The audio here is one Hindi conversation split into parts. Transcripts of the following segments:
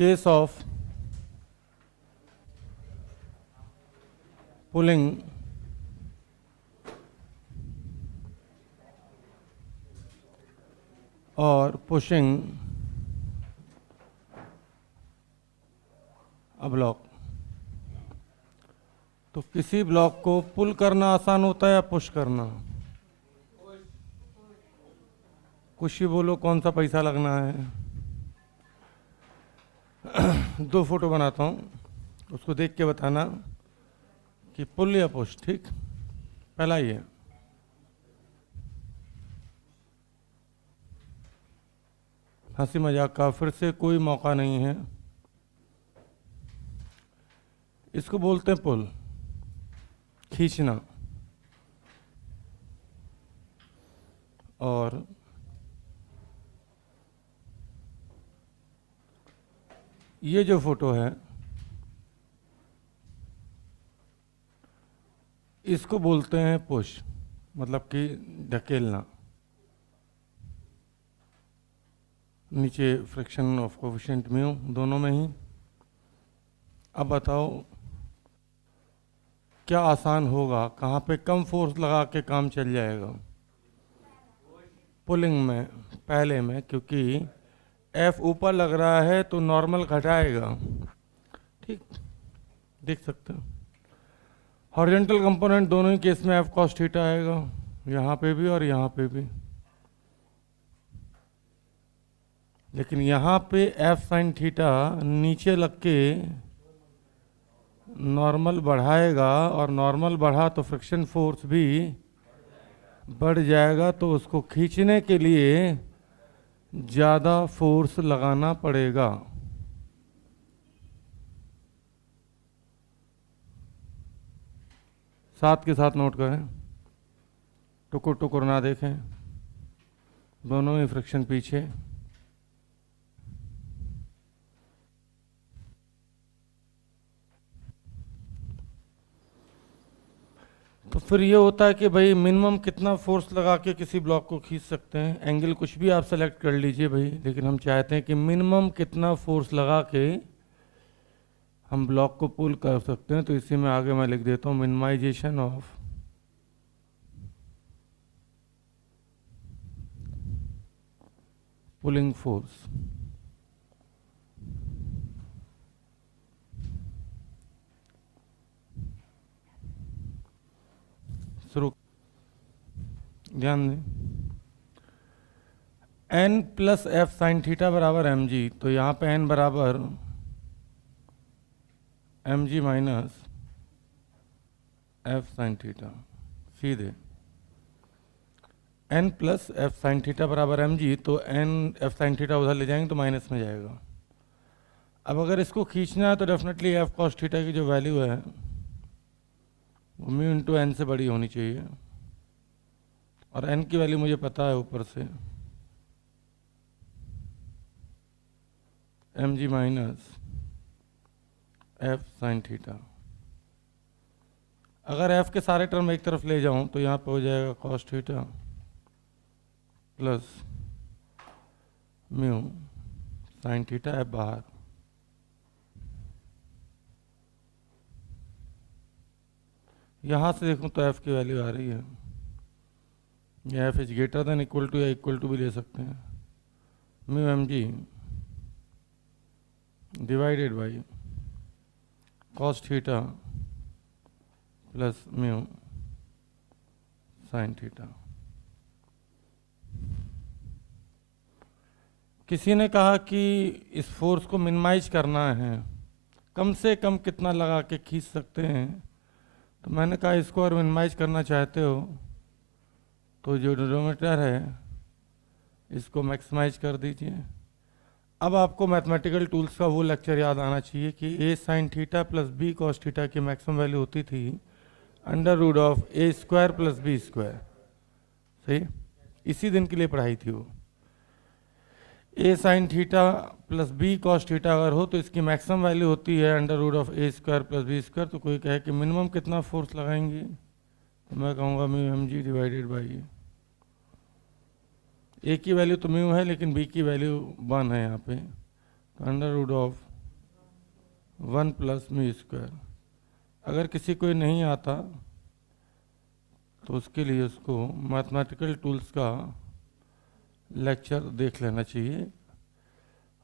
case of pulling or pushing a block, तो किसी ब्लॉक को पुल करना आसान होता है या पुश करना? कुछ ही बोलो, कौन सा पैसा लगना है। दो फोटो बनाता हूँ, उसको देख के बताना कि पुल या पुश। ठीक, पहला ये, हंसी मजाक का फिर से कोई मौका नहीं है। इसको बोलते हैं पुल, खींचना। और ये जो फोटो है इसको बोलते हैं पुश, मतलब कि धकेलना। नीचे फ्रिक्शन ऑफ कोफिशिएंट म्यू दोनों में ही। अब बताओ क्या आसान होगा, कहाँ पे कम फोर्स लगा के काम चल जाएगा? पुलिंग में, पहले में, क्योंकि एफ ऊपर लग रहा है तो नॉर्मल घटाएगा। ठीक, देख सकते हो। हॉरिजॉन्टल कंपोनेंट दोनों ही केस में एफ कॉस थीटा आएगा, यहाँ पे भी और यहाँ पे भी। लेकिन यहाँ पे एफ साइन थीटा नीचे लग के नॉर्मल बढ़ाएगा, और नॉर्मल बढ़ा तो फ्रिक्शन फोर्स भी बढ़ जाएगा, तो उसको खींचने के लिए ज़्यादा फोर्स लगाना पड़ेगा। साथ के साथ नोट करें, टुकुर टुकुर ना देखें, दोनों में फ्रिक्शन पीछे। तो फिर ये होता है कि भाई मिनिमम कितना फोर्स लगा के किसी ब्लॉक को खींच सकते हैं। एंगल कुछ भी आप सेलेक्ट कर लीजिए भाई, लेकिन हम चाहते हैं कि मिनिमम कितना फोर्स लगा के हम ब्लॉक को पुल कर सकते हैं। तो इसी में आगे मैं लिख देता हूँ मिनिमाइजेशन ऑफ पुलिंग फोर्स। शुरू, ध्यान दें, N plus F sine theta बराबर एम जी। तो यहाँ पे एन बराबर M G minus F sine theta, सीधे N plus F sine theta बराबर एम जी। तो एन एफ साइन थीटा उधर ले जाएंगे तो माइनस में जाएगा। अब अगर इसको खींचना है तो डेफिनेटली एफ कॉस थीटा की जो वैल्यू है वो म्यू इंटू एन से बड़ी होनी चाहिए, और एन की वैल्यू मुझे पता है ऊपर से, M G minus F sine theta. अगर एफ के सारे टर्म एक तरफ ले जाऊं तो यहाँ पे हो जाएगा cos theta plus mu sine theta, F बाहर। यहाँ से देखूं तो एफ की वैल्यू आ रही है, ये F is greater than equal to या इक्वल टू भी ले सकते हैं, mu M G divided by cos theta plus mu sine theta. किसी ने कहा कि इस फोर्स को मिनिमाइज करना है, कम से कम कितना लगा के खींच सकते हैं। तो मैंने कहा इसको और मिनिमाइज करना चाहते हो तो जो डिनोमिनेटर है इसको मैक्सिमाइज कर दीजिए। अब आपको मैथमेटिकल टूल्स का वो लेक्चर याद आना चाहिए कि A sine theta plus B cos theta की मैक्सिमम वैल्यू होती थी under root of A square plus B square. सही, इसी दिन के लिए पढ़ाई थी वो। A sine theta plus B cos theta अगर हो तो इसकी मैक्सिमम वैल्यू होती है under root of A square plus B square. तो कोई कहे कि मिनिमम कितना फोर्स लगाएंगे, तो मैं कहूँगा mu M G divided by, A की वैल्यू तो म्यू है लेकिन बी की वैल्यू 1 है यहाँ पे, तो under root of 1 plus me square. अगर किसी को नहीं आता तो उसके लिए उसको मैथमेटिकल टूल्स का लेक्चर देख लेना चाहिए।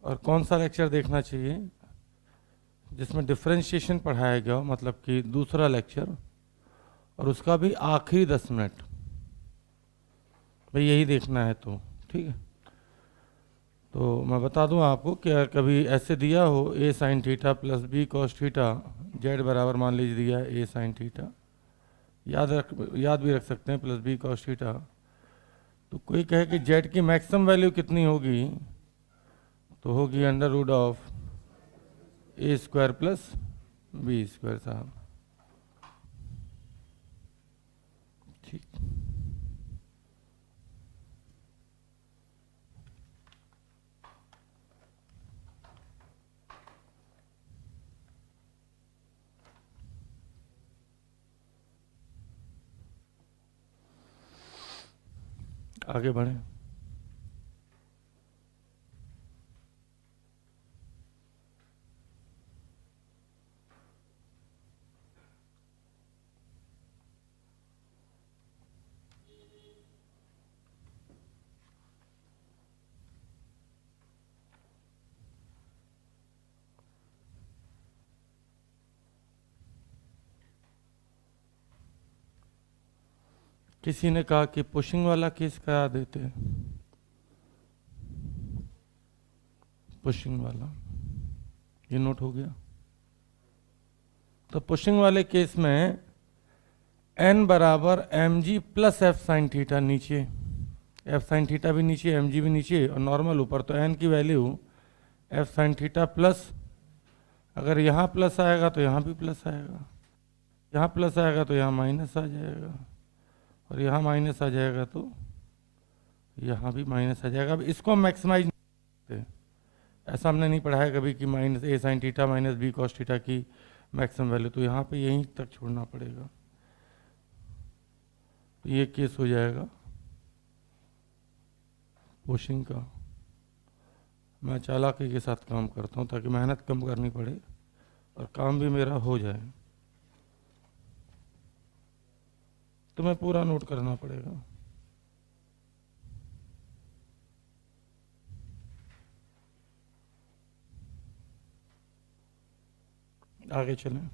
और कौन सा लेक्चर देखना चाहिए? जिसमें डिफरेंशिएशन पढ़ाया गया हो, मतलब कि दूसरा लेक्चर, और उसका भी आखिरी 10 मिनट, भाई यही देखना है तो ठीक है। तो मैं बता दूं आपको कि अगर कभी ऐसे दिया हो a sin theta plus b cos theta, z बराबर मान लीजिए दिया है a sin थीटा, याद भी रख सकते हैं प्लस b cos थीटा, तो कोई कहे कि z की मैक्सिमम वैल्यू कितनी होगी, तो होगी under root of a square plus b square. साहब ठीक, आगे बढ़ें। किसी ने कहा कि पुशिंग वाला केस करा देते हैं। पुशिंग वाला, ये नोट हो गया। तो पुशिंग वाले केस में n बराबर M G plus F sine theta, नीचे एफ साइन थीटा भी नीचे, एम जी भी नीचे और नॉर्मल ऊपर, तो n की value F sine theta plus, अगर यहाँ प्लस आएगा तो यहाँ भी प्लस आएगा, यहाँ प्लस आएगा तो यहाँ माइनस आ जाएगा, और यहाँ माइनस आ जाएगा तो यहाँ भी माइनस आ जाएगा। अब इसको हम मैक्सिमाइज नहीं करते, ऐसा हमने नहीं पढ़ा है कभी कि minus a sine theta minus b cos theta की मैक्सिमम वैल्यू, तो यहाँ पे यहीं तक छोड़ना पड़ेगा। तो ये केस हो जाएगा पुशिंग का। मैं चालाकी के साथ काम करता हूँ ताकि मेहनत कम करनी पड़े और काम भी मेरा हो जाए, तो मैं पूरा नोट करना पड़ेगा। आगे चलें।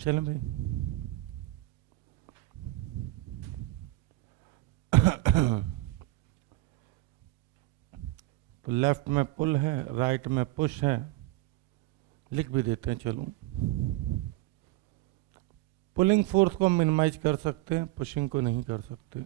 चलें भाई। तो लेफ्ट में पुल है, राइट में पुश है, लिख भी देते हैं। चलो, पुलिंग फोर्स को हम मिनिमाइज कर सकते हैं, पुशिंग को नहीं कर सकते।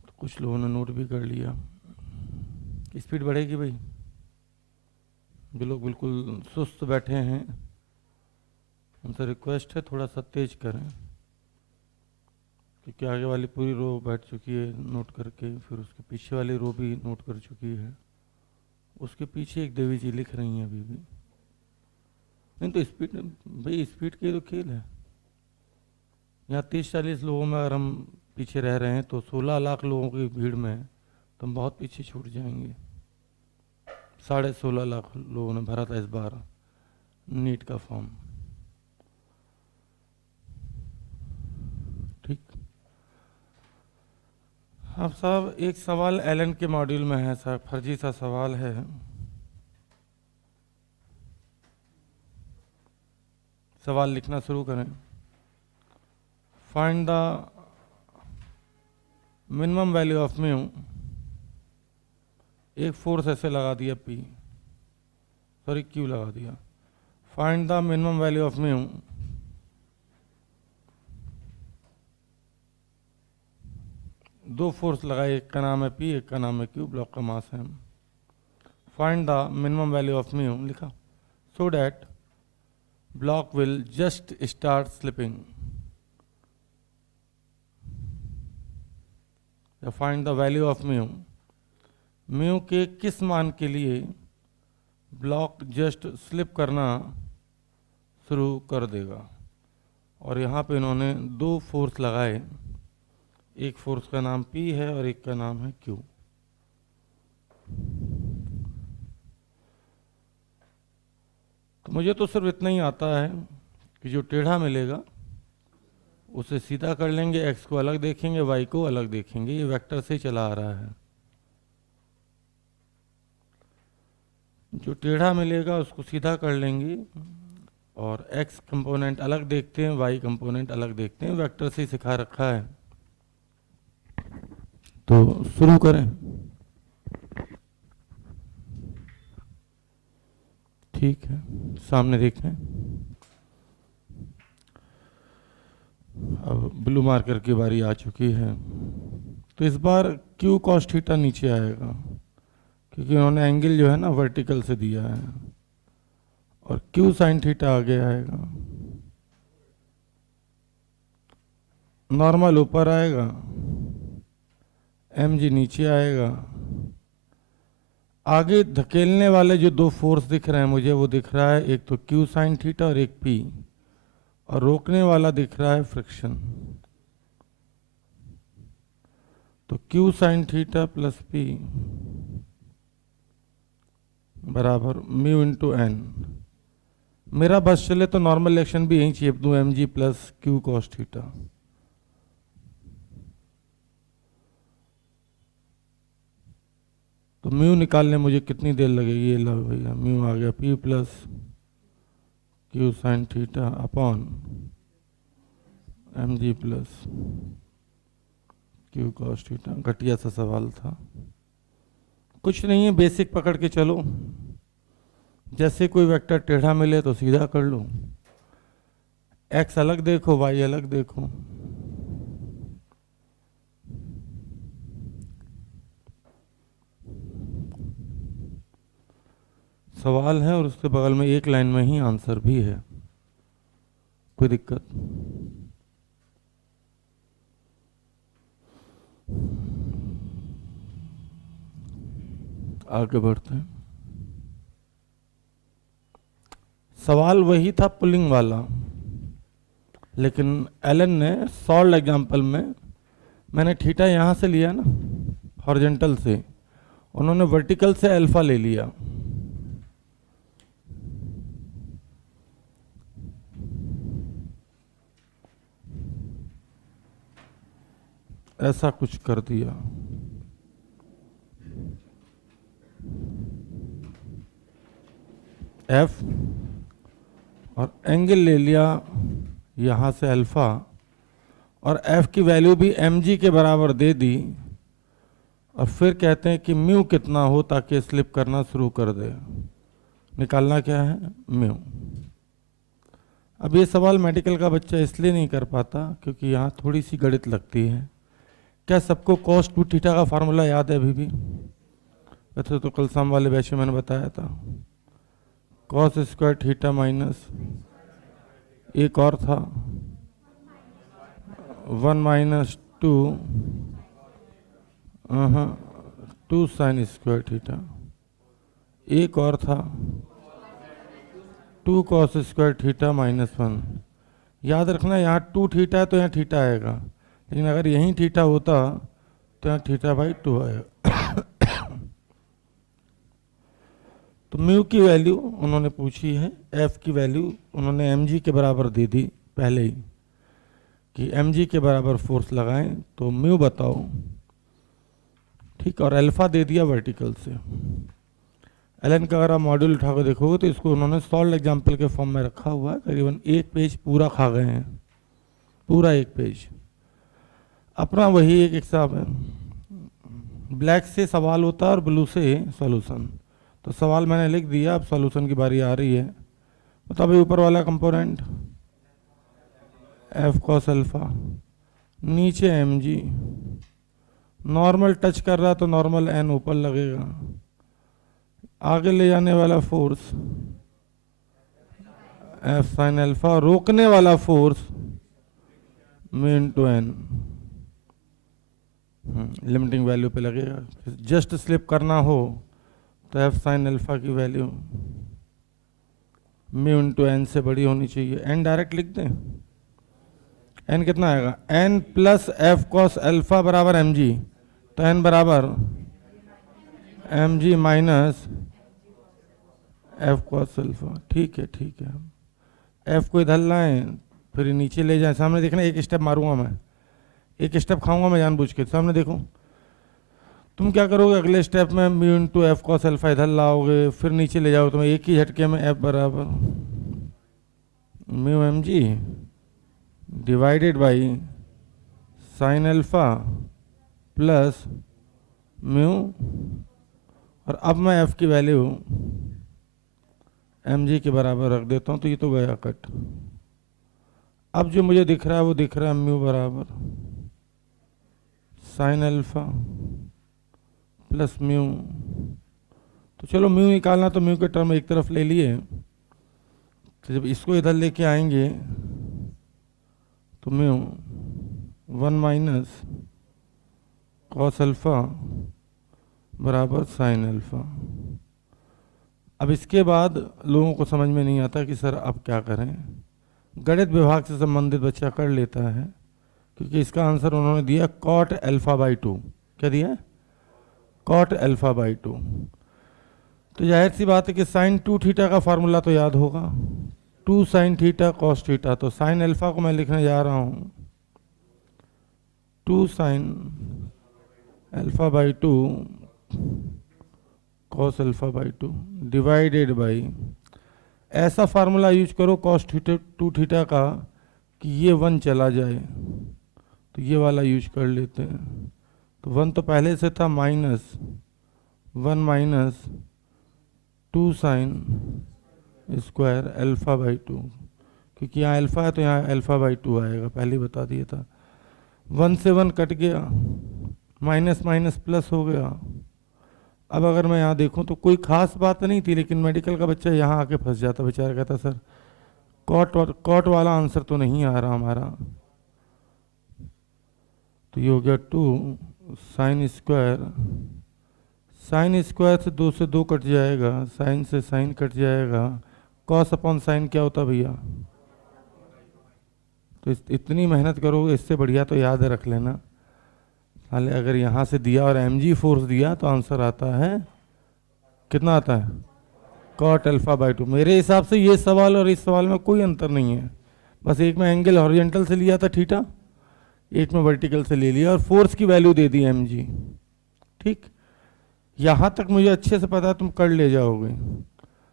तो कुछ लोगों ने नोट भी कर लिया। स्पीड बढ़ेगी भाई, जो लोग बिल्कुल सुस्त बैठे हैं उनसे रिक्वेस्ट है थोड़ा सा तेज करें, क्योंकि आगे वाली पूरी रो बैठ चुकी है नोट करके, फिर उसके पीछे वाली रो भी नोट कर चुकी है, उसके पीछे एक देवी जी लिख रही हैं अभी भी। नहीं तो स्पीड, भाई स्पीड के तो खेल है। यहाँ 30-40 लोगों में अगर हम पीछे रह रहे हैं तो 16 लाख लोगों की भीड़ में तो हम बहुत पीछे छूट जाएंगे। 16.5 लाख लोगों ने भरा था इस बार नीट का फॉर्म। ठीक। अब साहब एक सवाल एलन के मॉड्यूल में है साहब, फर्जी सा सवाल है। सवाल लिखना शुरू करें। Find the minimum value of mu, एक फोर्स ऐसे लगा दिया P, सॉरी Q लगा दिया। Find the minimum value of mu दो फोर्स लगाए, एक का नाम है पी, एक का नाम है क्यू, ब्लॉक का मास है। Find the minimum value of mu लिखा, so that block will just start slipping. Find the value of mu, mu के किस मान के लिए ब्लॉक जस्ट स्लिप करना शुरू कर देगा। और यहाँ पे इन्होंने दो फोर्स लगाए, एक फोर्स का नाम P है और एक का नाम है Q। तो मुझे तो सिर्फ इतना ही आता है कि जो टेढ़ा मिलेगा उसे सीधा कर लेंगे, x को अलग देखेंगे, y को अलग देखेंगे, ये वेक्टर से चला आ रहा है। जो टेढ़ा मिलेगा उसको सीधा कर लेंगे और x कंपोनेंट अलग देखते हैं, y कंपोनेंट अलग देखते हैं, वेक्टर से सिखा रखा है। तो शुरू करें। ठीक है, सामने देखें। अब ब्लू मार्कर की बारी आ चुकी है, तो इस बार Q cos थीटा नीचे आएगा क्योंकि उन्होंने एंगल जो है ना वर्टिकल से दिया है, और Q sin थीटा आगे आएगा। नॉर्मल ऊपर आएगा, mg नीचे आएगा। आगे धकेलने वाले जो दो फोर्स दिख रहे हैं मुझे, वो दिख रहा है एक तो Q sin थीटा और एक P, और रोकने वाला दिख रहा है फ्रिक्शन। तो Q sin theta plus P बराबर म्यू इंटू एन। मेरा बस चले तो नॉर्मल रिएक्शन भी यहीं चेप दूं, mg plus Q cos theta. तो म्यू निकालने मुझे कितनी देर लगेगी, ये लो भैया, म्यू आ गया P plus Q sin theta upon mg plus Q cos theta. घटिया सा सवाल था, कुछ नहीं है, बेसिक पकड़ के चलो। जैसे कोई वेक्टर टेढ़ा मिले तो सीधा कर लो, x अलग देखो, y अलग देखो। सवाल है और उसके बगल में एक लाइन में ही आंसर भी है, कोई दिक्कत। आगे बढ़ते हैं। सवाल वही था पुलिंग वाला, लेकिन एलन ने सॉल्व एग्जाम्पल में, मैंने थीटा यहाँ से लिया ना हॉरिजॉन्टल से, उन्होंने वर्टिकल से अल्फा ले लिया। ऐसा कुछ कर दिया। F और एंगल ले लिया यहाँ से अल्फा, और F की वैल्यू भी mg के बराबर दे दी, और फिर कहते हैं कि म्यू कितना हो ताकि स्लिप करना शुरू कर दे। निकालना क्या है, म्यू। अब ये सवाल मेडिकल का बच्चा इसलिए नहीं कर पाता क्योंकि यहाँ थोड़ी सी गणित लगती है। क्या सबको cos 2 थीटा का फार्मूला याद है अभी भी? वैसे तो कल शाम वाले बैच में मैंने बताया था, cos स्क्वायर थीटा माइनस एक और था 1 माइनस 2 साइन स्क्वायर थीटा, एक और था 2 cos स्क्वायर थीटा माइनस 1। याद रखना यहाँ 2 थीटा है तो यहाँ थीटा आएगा, लेकिन अगर यहीं थीटा होता तो यहाँ थीटा बाई 2 आएगा। तो म्यू की वैल्यू उन्होंने पूछी है, एफ की वैल्यू उन्होंने mg के बराबर दे दी पहले ही कि mg के बराबर फोर्स लगाएं, तो म्यू बताओ। ठीक, और अल्फा दे दिया वर्टिकल से। एलन का अगर आप मॉड्यूल उठा कर देखोगे तो इसको उन्होंने सॉल्व एग्जाम्पल के फॉर्म में रखा हुआ है, करीबन एक पेज पूरा खा गए हैं, पूरा एक पेज। अपना वही एक हिसाब है, ब्लैक से सवाल होता है और ब्लू से सॉल्यूशन। तो सवाल मैंने लिख दिया, अब सॉल्यूशन की बारी आ रही है। बताओ भाई, ऊपर वाला कंपोनेंट एफ कॉस अल्फा, नीचे mg नॉर्मल टच कर रहा तो नॉर्मल एन ऊपर लगेगा। आगे ले जाने वाला फोर्स एफ साइन अल्फा, रोकने वाला force mu into N, limiting value पे लगेगा। जस्ट स्लिप करना हो तो एफ साइन अल्फा की वैल्यू म्यू इंटू एन से बड़ी होनी चाहिए। एन डायरेक्ट लिख दें, एन कितना आएगा, N plus F cos alpha बराबर एम जी, तो एन बराबर M G minus F cos alpha. ठीक है ठीक है, एफ को इधर लाएं फिर नीचे ले जाएं, सामने देखना, एक स्टेप मारूंगा मैं, एक स्टेप खाऊंगा मैं जानबूझ के। सामने देखो, तुम क्या करोगे अगले स्टेप में, mu into F cos alpha इधर लाओगे, फिर नीचे ले जाओ, तुम्हें एक ही झटके में एफ बराबर mu M G divided by sine alpha plus mu, और अब मैं एफ की वैल्यू एम जी के बराबर रख देता हूँ, तो ये तो गया कट। अब जो मुझे दिख रहा है वो दिख रहा है म्यू बराबर साइन अल्फा प्लस म्यू। तो चलो म्यू निकालना, तो म्यू के टर्म एक तरफ ले लिए, तो जब इसको इधर लेके आएंगे तो म्यू 1 माइनस कॉस अल्फा बराबर साइन अल्फा। अब इसके बाद लोगों को समझ में नहीं आता कि सर अब क्या करें। गणित विभाग से संबंधित बच्चा कर लेता है, क्योंकि इसका आंसर उन्होंने दिया कॉट अल्फा बाई 2। क्या दिया है, कॉट अल्फा बाई 2। तो जाहिर सी बात है कि साइन 2 थीटा का फार्मूला तो याद होगा, 2 साइन थीटा कॉस थीटा। तो साइन अल्फा को मैं लिखने जा रहा हूँ 2 sine alpha by 2 cos alpha by 2 divided by, ऐसा फार्मूला यूज करो कॉस थीटा 2 थीटा का कि ये 1 चला जाए, तो ये वाला यूज कर लेते हैं। तो 1 तो पहले से था, minus 1 minus 2 sine square alpha by 2, क्योंकि यहाँ अल्फा है तो यहाँ अल्फा बाई 2 आएगा, पहले ही बता दिया था। 1 से 1 कट गया, माइनस माइनस प्लस हो गया। अब अगर मैं यहाँ देखूँ तो कोई खास बात नहीं थी, लेकिन मेडिकल का बच्चा यहाँ आके फंस जाता बेचारा, कहता सर कॉट वाला आंसर तो नहीं आ रहा हमारा। तो ये हो गया 2 साइन स्क्वायर, साइन स्क्वायर से 2 कट जाएगा, साइन से साइन कट जाएगा, कॉस अपॉन साइन क्या होता भैया। तो इतनी मेहनत करोगे, इससे बढ़िया तो याद रख लेना, हाले अगर यहाँ से दिया और mg फोर्स दिया तो आंसर आता है, कितना आता है, कॉट अल्फा बाई 2। मेरे हिसाब से ये सवाल और इस सवाल में कोई अंतर नहीं है, बस एक में एंगल हॉरिजॉन्टल से लिया था थीटा, एक में वर्टिकल से ले लिया और फोर्स की वैल्यू दे दी mg। ठीक, यहाँ तक मुझे अच्छे से पता है, तुम कर ले जाओगे।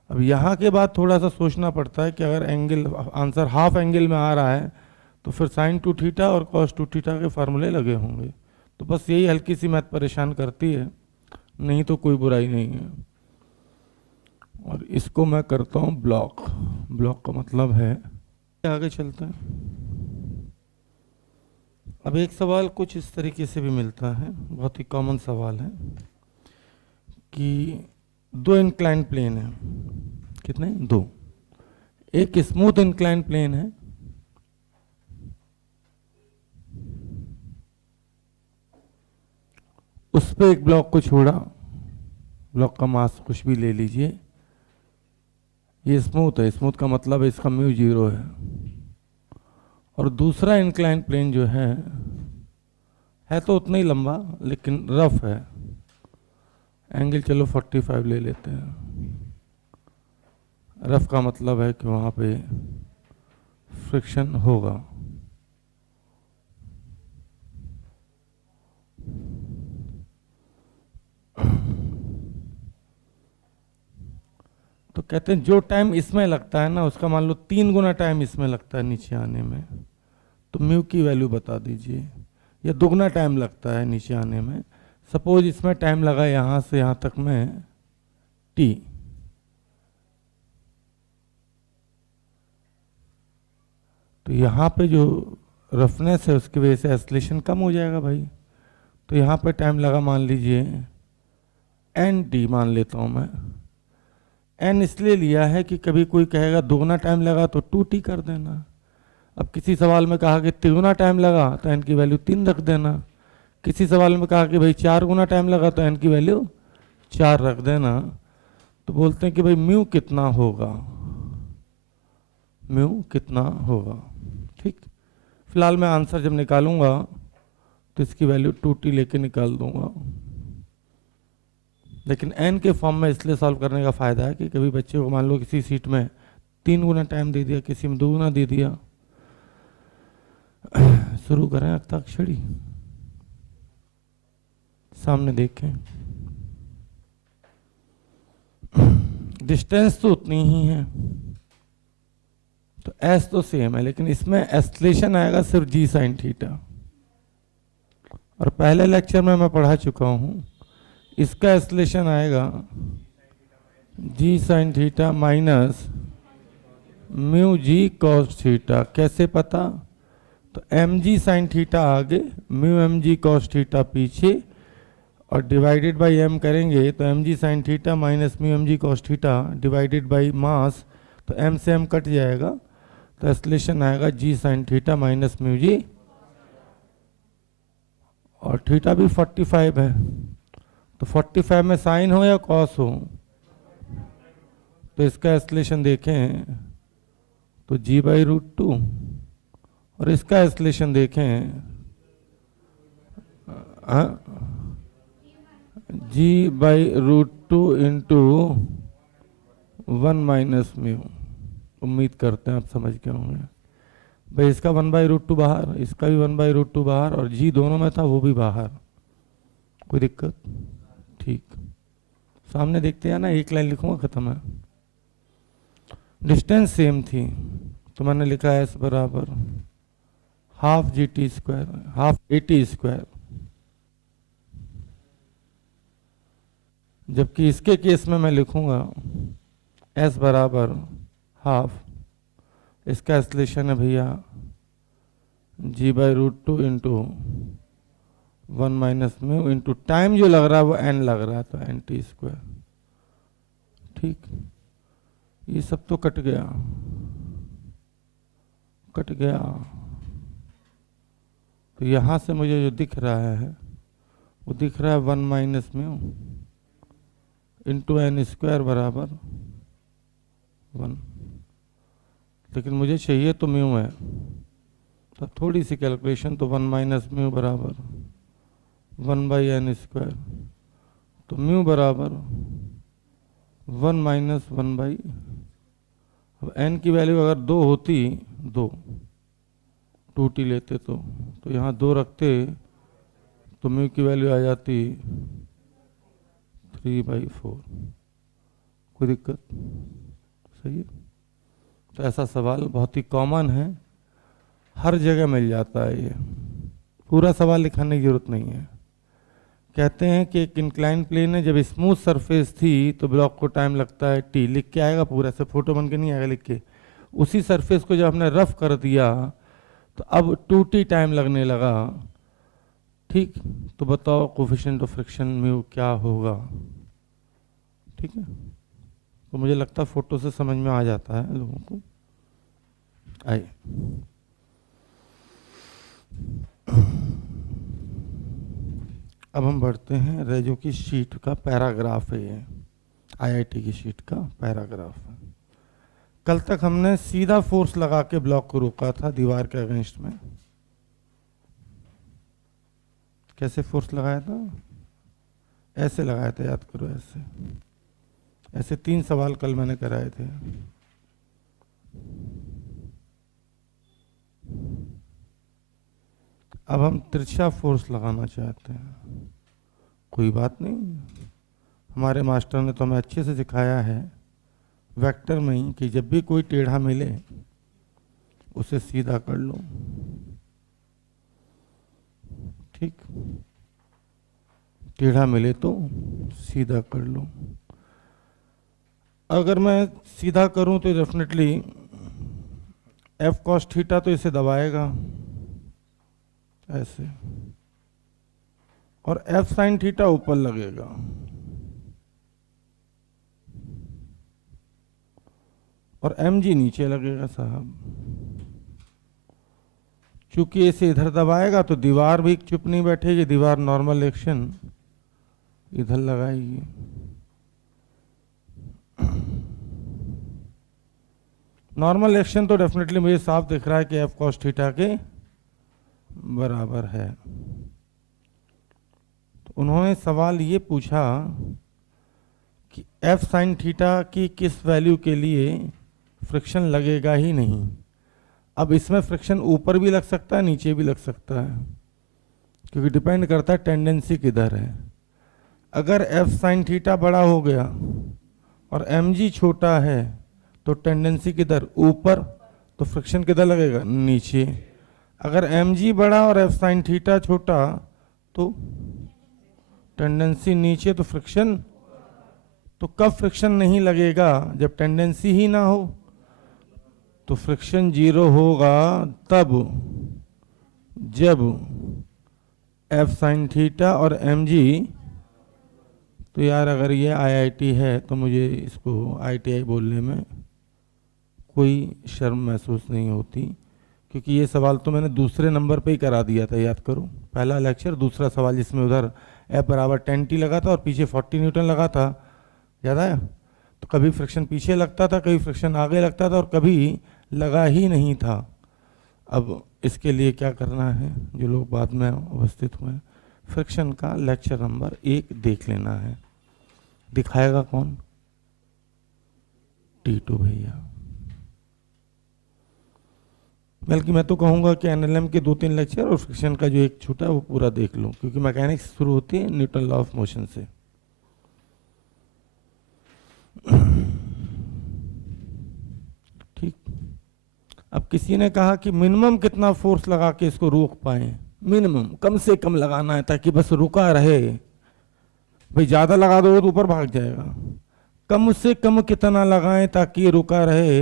अब यहाँ के बाद थोड़ा सा सोचना पड़ता है कि अगर एंगल आंसर हाफ एंगल में आ रहा है तो फिर साइन 2 थीटा और कॉस 2 थीटा के फार्मूले लगे होंगे। तो बस यही हल्की सी मैथ परेशान करती है, नहीं तो कोई बुराई नहीं है। और इसको मैं करता हूँ ब्लॉक, ब्लॉक का मतलब है, आगे चलते हैं। अब एक सवाल कुछ इस तरीके से भी मिलता है, बहुत ही कॉमन सवाल है कि 2 इंक्लाइन प्लेन है, कितने, 2, एक स्मूथ इंक्लाइन प्लेन है, उस पर एक ब्लॉक को छोड़ा, ब्लॉक का मास कुछ भी ले लीजिए, ये स्मूथ है, स्मूथ का मतलब है इसका म्यू 0 है। और दूसरा इंक्लाइन प्लेन जो है तो उतना ही लंबा लेकिन रफ है, एंगल चलो 45 ले लेते हैं। रफ का मतलब है कि वहाँ पे फ्रिक्शन होगा। तो कहते हैं जो टाइम इसमें लगता है ना, उसका मान लो 3 गुना टाइम इसमें लगता है नीचे आने में, तो म्यू की वैल्यू बता दीजिए। या दुगना टाइम लगता है नीचे आने में, सपोज इसमें टाइम लगा यहाँ से यहाँ तक में t, तो यहाँ पे जो रफनेस है उसकी वजह से एस्लेशन कम हो जाएगा भाई। तो यहाँ पे टाइम लगा मान लीजिए एन टी मान लेता हूँ मैं। एन इसलिए लिया है कि कभी कोई कहेगा दोगुना टाइम लगा तो 2t कर देना। अब किसी सवाल में कहा कि तिगुना टाइम लगा तो एन की वैल्यू 3 रख देना। किसी सवाल में कहा कि भाई 4 गुना टाइम लगा तो एन की वैल्यू 4 रख देना। तो बोलते हैं कि भाई म्यू कितना होगा, म्यू कितना होगा। ठीक, फिलहाल मैं आंसर जब निकालूंगा तो इसकी वैल्यू 2t लेके निकाल दूंगा। लेकिन n के फॉर्म में इसलिए सॉल्व करने का फ़ायदा है कि कभी बच्चे को मान लो किसी सीट में 3 गुना टाइम दे दिया, किसी में 2 गुना दे दिया। शुरू करें अक्षरी, सामने देखें। डिस्टेंस तो उतनी ही है, तो s तो सेम है, लेकिन इसमें एस्लेशन आएगा सिर्फ g साइन थीटा। और पहले लेक्चर में मैं पढ़ा चुका हूं, इसका एस्लेशन आएगा g sine theta minus mu g cos theta. कैसे पता? तो mg साइन थीटा आगे, म्यू mg कॉस थीटा पीछे, और डिवाइडेड बाई m करेंगे तो mg sine theta minus mu mg cos theta divided by mass, तो m से m कट जाएगा, तो एस्लेशन आएगा g sine theta minus mu g, और थीटा भी 45 है। तो 45 में साइन हो या कॉस हो, तो इसका एस्लेशन देखें तो g बाई रूट 2, और इसका एस्लेशन देखें g by root 2 into 1 minus mu. उम्मीद करते हैं आप समझ गए होंगे। भाई इसका 1 बाई रूट 2 बाहर, इसका भी 1 बाई रूट 2 बाहर, और g दोनों में था वो भी बाहर। कोई दिक्कत? ठीक, सामने देखते हैं ना, एक लाइन लिखूंगा, खत्म है। डिस्टेंस सेम थी तो मैंने लिखा है s बराबर half G T square, half A T square. जबकि इसके केस में मैं लिखूंगा s बराबर हाफ, इसका एस्लेशन है भैया g by root 2 into 1 minus mu into time जो लग रहा है वो n लग रहा है, तो एन टी स्क्वायर। ठीक, ये सब तो कट गया, कट गया। तो यहाँ से मुझे जो दिख रहा है वो दिख रहा है 1 minus mu into N square बराबर 1, लेकिन मुझे चाहिए तो म्यू है, तो थोड़ी सी कैलकुलेशन, तो 1 माइनस म्यू बराबर 1 बाई एन स्क्वायर, तो म्यू बराबर 1 माइनस 1 बाई, अब एन की वैल्यू अगर 2 होती, 2t लेते तो यहाँ 2 रखते तो म्यू की वैल्यू आ जाती 3/4। कोई दिक्कत? सही है। तो ऐसा सवाल बहुत ही कॉमन है, हर जगह मिल जाता है। ये पूरा सवाल लिखाने की जरूरत नहीं है। कहते हैं कि एक इंक्लाइन प्लेन है, जब स्मूथ सरफेस थी तो ब्लॉक को टाइम लगता है t। लिख के आएगा पूरा, से फोटो बन के नहीं आएगा, लिख के। उसी सरफेस को जब हमने रफ कर दिया तो अब 2t टाइम लगने लगा। ठीक, तो बताओ कोफिशिएंट ऑफ फ्रिक्शन म्यू क्या होगा? ठीक है, तो मुझे लगता है फोटो से समझ में आ जाता है लोगों को। आइए, अब हम बढ़ते हैं रेजो की शीट का पैराग्राफ है, ये आईआईटी की शीट का पैराग्राफ है। कल तक हमने सीधा फोर्स लगा के ब्लॉक को रोका था दीवार के अगेंस्ट में। कैसे फोर्स लगाया था? ऐसे लगाया था, याद करो, ऐसे। ऐसे 3 सवाल कल मैंने कराए थे। अब हम तिरछा फोर्स लगाना चाहते हैं। कोई बात नहीं, हमारे मास्टर ने तो हमें अच्छे से सिखाया है वेक्टर में ही कि जब भी कोई टेढ़ा मिले उसे सीधा कर लो। ठीक, टेढ़ा मिले तो सीधा कर लो। अगर मैं सीधा करूं तो डेफिनेटली f cos थीटा तो इसे दबाएगा ऐसे, और एफ साइन थीटा ऊपर लगेगा। और एम जी नीचे लगेगा साहब। चूंकि इसे इधर दबाएगा तो दीवार भी चुप नहीं बैठेगी, दीवार नॉर्मल एक्शन इधर लगाएगी। नॉर्मल एक्शन तो डेफिनेटली मुझे साफ दिख रहा है कि एफ कॉस थीटा के बराबर है। तो उन्होंने सवाल ये पूछा कि एफ साइन थीटा की किस वैल्यू के लिए फ्रिक्शन लगेगा ही नहीं। अब इसमें फ्रिक्शन ऊपर भी लग सकता है, नीचे भी लग सकता है, क्योंकि डिपेंड करता है टेंडेंसी किधर है। अगर एफ साइन थीटा बड़ा हो गया और एम जी छोटा है तो टेंडेंसी किधर, ऊपर, तो फ्रिक्शन किधर लगेगा, नीचे। अगर एम जी बड़ा और एफ साइन थीटा छोटा तो टेंडेंसी नीचे, तो फ्रिक्शन, तो कब फ्रिक्शन नहीं लगेगा, जब टेंडेंसी ही ना हो। तो फ्रिक्शन जीरो होगा तब जब एफ साइन थीटा और एम जी, तो यार अगर ये आईआईटी है तो मुझे इसको आईटीआई बोलने में कोई शर्म महसूस नहीं होती, क्योंकि ये सवाल तो मैंने दूसरे नंबर पे ही करा दिया था, याद करो, पहला लेक्चर दूसरा सवाल, जिसमें उधर एफ बराबर 10t लगा था और पीछे 40 न्यूटन लगा था, याद आया। तो कभी फ्रिक्शन पीछे लगता था, कभी फ्रिक्शन आगे लगता था, और कभी लगा ही नहीं था। अब इसके लिए क्या करना है, जो लोग बाद में उपस्थित हुए, फ्रिक्शन का लेक्चर नंबर 1 देख लेना है। दिखाएगा कौन, T2 भैया। बल्कि मैं तो कहूँगा कि एनएलएम के 2-3 लेक्चर और फ्रिक्शन का जो एक छूटा है वो पूरा देख लो, क्योंकि मैकेनिक्स शुरू होती है न्यूटन लॉ ऑफ मोशन से। ठीक। अब किसी ने कहा कि मिनिमम कितना फोर्स लगा के इसको रोक पाए, मिनिमम कम से कम लगाना है ताकि बस रुका रहे। भाई ज़्यादा लगा दो तो ऊपर भाग जाएगा, कम से कम कितना लगाएं ताकि ये रुका रहे,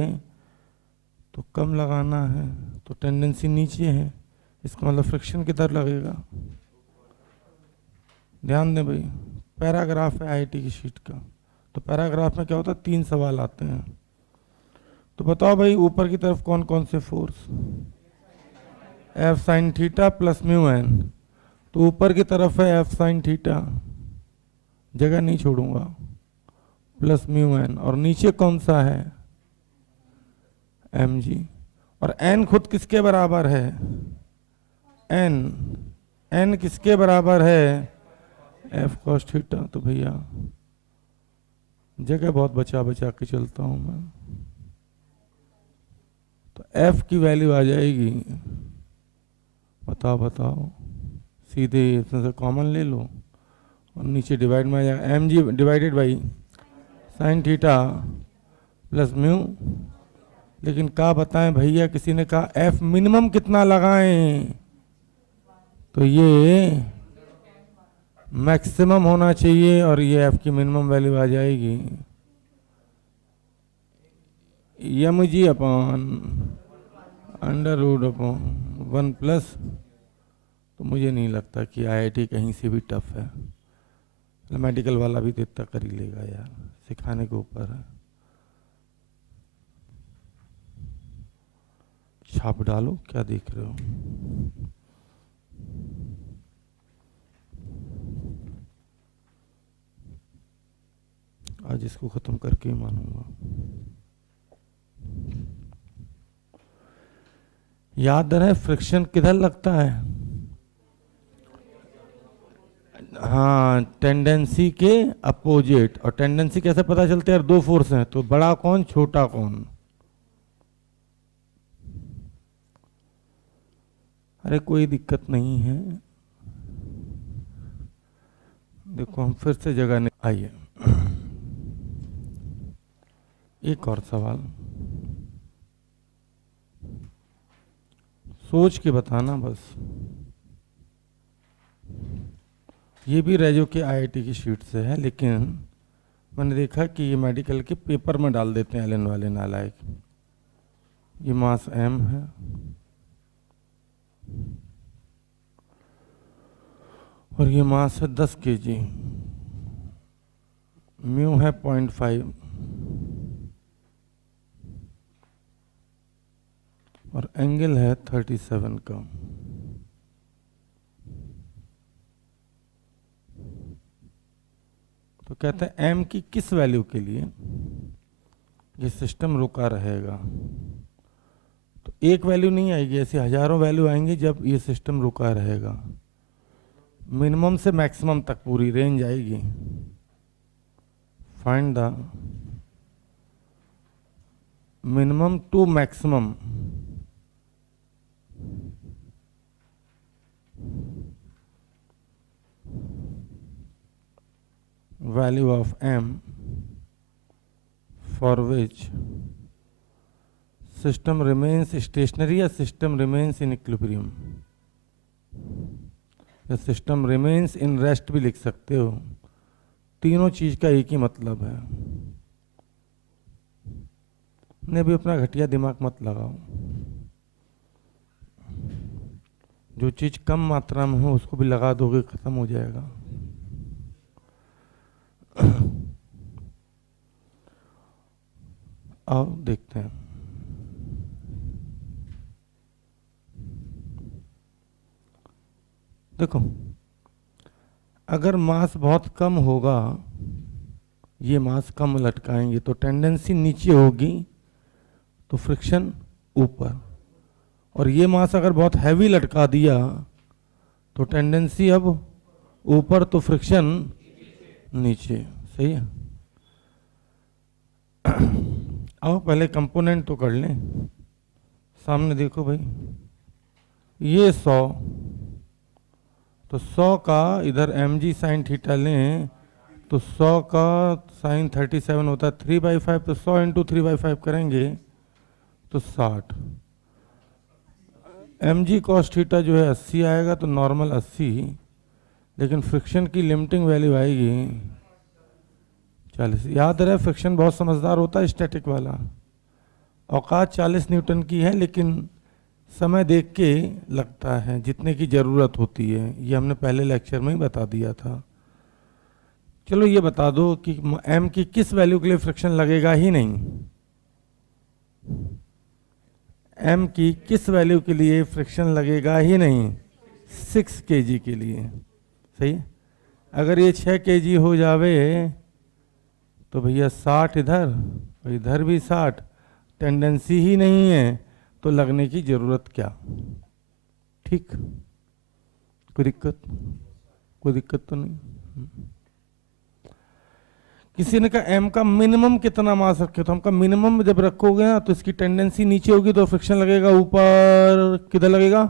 तो कम लगाना है, तो टेंडेंसी नीचे है, इसका मतलब फ्रिक्शन किधर लगेगा। ध्यान दें भाई, पैराग्राफ है आईआईटी की शीट का, तो पैराग्राफ में क्या होता है, 3 सवाल आते हैं। तो बताओ भाई ऊपर की तरफ कौन कौन से force, F sine theta plus mu N, तो ऊपर की तरफ है एफ साइन थीटा, जगह नहीं छोड़ूंगा, प्लस म्यू एन, और नीचे कौन सा है, एम जी। और एन खुद किसके बराबर है, एन, एन किसके बराबर है, एफ कॉस थीटा। तो भैया जगह बहुत बचा बचा के चलता हूं मैं, तो एफ की वैल्यू आ जाएगी, बताओ बताओ, सीधे इसमें से कॉमन ले लो और नीचे डिवाइड में आ जाएगा, M G divided by sine theta plus mu. लेकिन क्या बताएं भैया, किसी ने कहा एफ मिनिमम कितना लगाएं, तो ये मैक्सिमम होना चाहिए, और ये एफ की मिनिमम वैल्यू आ जाएगी M G upon under root upon 1 plus. तो मुझे नहीं लगता कि आईआईटी कहीं से भी टफ है, मेडिकल वाला भी तो इतना कर ही लेगा यार, सिखाने के ऊपर है। छाप डालो, क्या देख रहे हो। आज इसको खत्म करके ही मानूंगा। याद रहे फ्रिक्शन किधर लगता है, हाँ, टेंडेंसी के अपोजिट। और टेंडेंसी कैसे पता चलते हैं, 2 फोर्स हैं, तो बड़ा कौन छोटा कौन। अरे कोई दिक्कत नहीं है, देखो हम फिर से जगह नहीं, आइए एक और सवाल, सोच के बताना बस। ये भी रेजो के आईआईटी की शीट से है, लेकिन मैंने देखा कि ये मेडिकल के पेपर में डाल देते हैं एलन वाले नालायक। ये मास एम है और ये मास है 10 kg, म्यू है 0.5 और एंगल है 37 का। तो कहते हैं m की किस वैल्यू के लिए ये सिस्टम रुका रहेगा। तो एक वैल्यू नहीं आएगी, ऐसी हजारों वैल्यू आएंगी जब ये सिस्टम रुका रहेगा। मिनिमम से मैक्सिमम तक पूरी रेंज आएगी। Find the minimum to maximum value of m for which system remains stationary या system remains in equilibrium या system remains in rest भी लिख सकते हो। तीनों चीज का एक ही मतलब है। ने भी अपना घटिया दिमाग मत लगाओ। जो चीज कम मात्रा में हो उसको भी लगा दोगे, खत्म हो जाएगा। आओ देखते हैं। देखो, अगर मास बहुत कम होगा, ये मास कम लटकाएंगे तो टेंडेंसी नीचे होगी तो फ्रिक्शन ऊपर, और ये मास अगर बहुत हैवी लटका दिया तो टेंडेंसी अब ऊपर तो फ्रिक्शन नीचे। सही है। आओ पहले कंपोनेंट तो कर लें। सामने देखो भाई, ये 100, तो 100 का इधर mg साइन थीटा लें तो 100 का साइन 37 होता है 3/5, तो 100 इंटू 3/5 करेंगे तो 60। mg कॉस थीटा जो है 80 आएगा, तो नॉर्मल 80, लेकिन फ्रिक्शन की लिमिटिंग वैल्यू आएगी 40। याद रहे, फ्रिक्शन बहुत समझदार होता है स्टैटिक वाला। औकात 40 न्यूटन की है, लेकिन समय देख के लगता है जितने की ज़रूरत होती है। ये हमने पहले लेक्चर में ही बता दिया था। चलो ये बता दो कि m की किस वैल्यू के लिए फ्रिक्शन लगेगा ही नहीं। m की किस वैल्यू के लिए फ्रिक्शन लगेगा ही नहीं? 6 kg के लिए। सही। अगर ये 6 kg हो जावे तो भैया 60 इधर और इधर भी 60, टेंडेंसी ही नहीं है तो लगने की जरूरत क्या। ठीक, कोई दिक्कत? कोई दिक्कत तो नहीं। किसी ने कहा m का मिनिमम कितना मास रखे, तो हम का मिनिमम जब रखोगे ना तो इसकी टेंडेंसी नीचे होगी तो फ्रिक्शन लगेगा ऊपर। किधर लगेगा?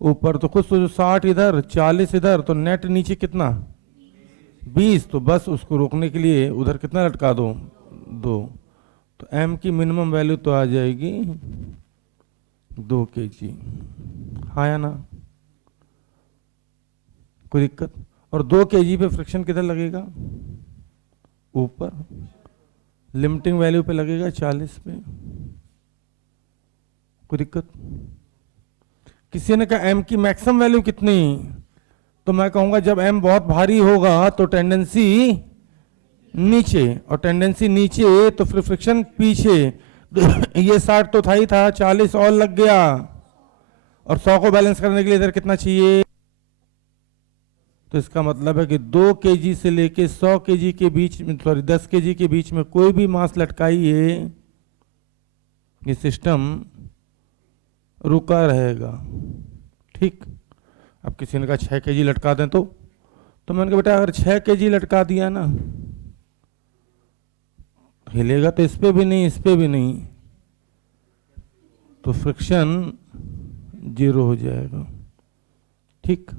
ऊपर। तो खुद सोचो, 60 इधर 40 इधर, तो नेट नीचे कितना? 20। तो बस उसको रोकने के लिए उधर कितना लटका दो? 2। तो m की मिनिमम वैल्यू तो आ जाएगी 2 kg। हाँ या ना? कोई दिक्कत? और 2 kg पे फ्रिक्शन किधर लगेगा? ऊपर। लिमिटिंग वैल्यू पे लगेगा 40 पे। कोई दिक्कत? किसी ने कहा m की मैक्सिमम वैल्यू कितनी, तो मैं कहूंगा जब m बहुत भारी होगा तो टेंडेंसी नीचे, और टेंडेंसी नीचे तो फिर फ्रिक्शन पीछे। ये 60 तो था ही था, 40 और लग गया, और 100 को बैलेंस करने के लिए इधर कितना चाहिए? तो इसका मतलब है कि 2 kg से लेके 100 kg के बीच में, सॉरी 10 kg के बीच में कोई भी मास लटकाइए, ये सिस्टम रुका रहेगा। ठीक। अब किसी ने कहा 6 kg लटका दें तो मैंने कहा बेटा अगर 6 kg लटका दिया ना, हिलेगा तो इस पे भी नहीं इस पे भी नहीं, तो फ्रिक्शन 0 हो जाएगा। ठीक।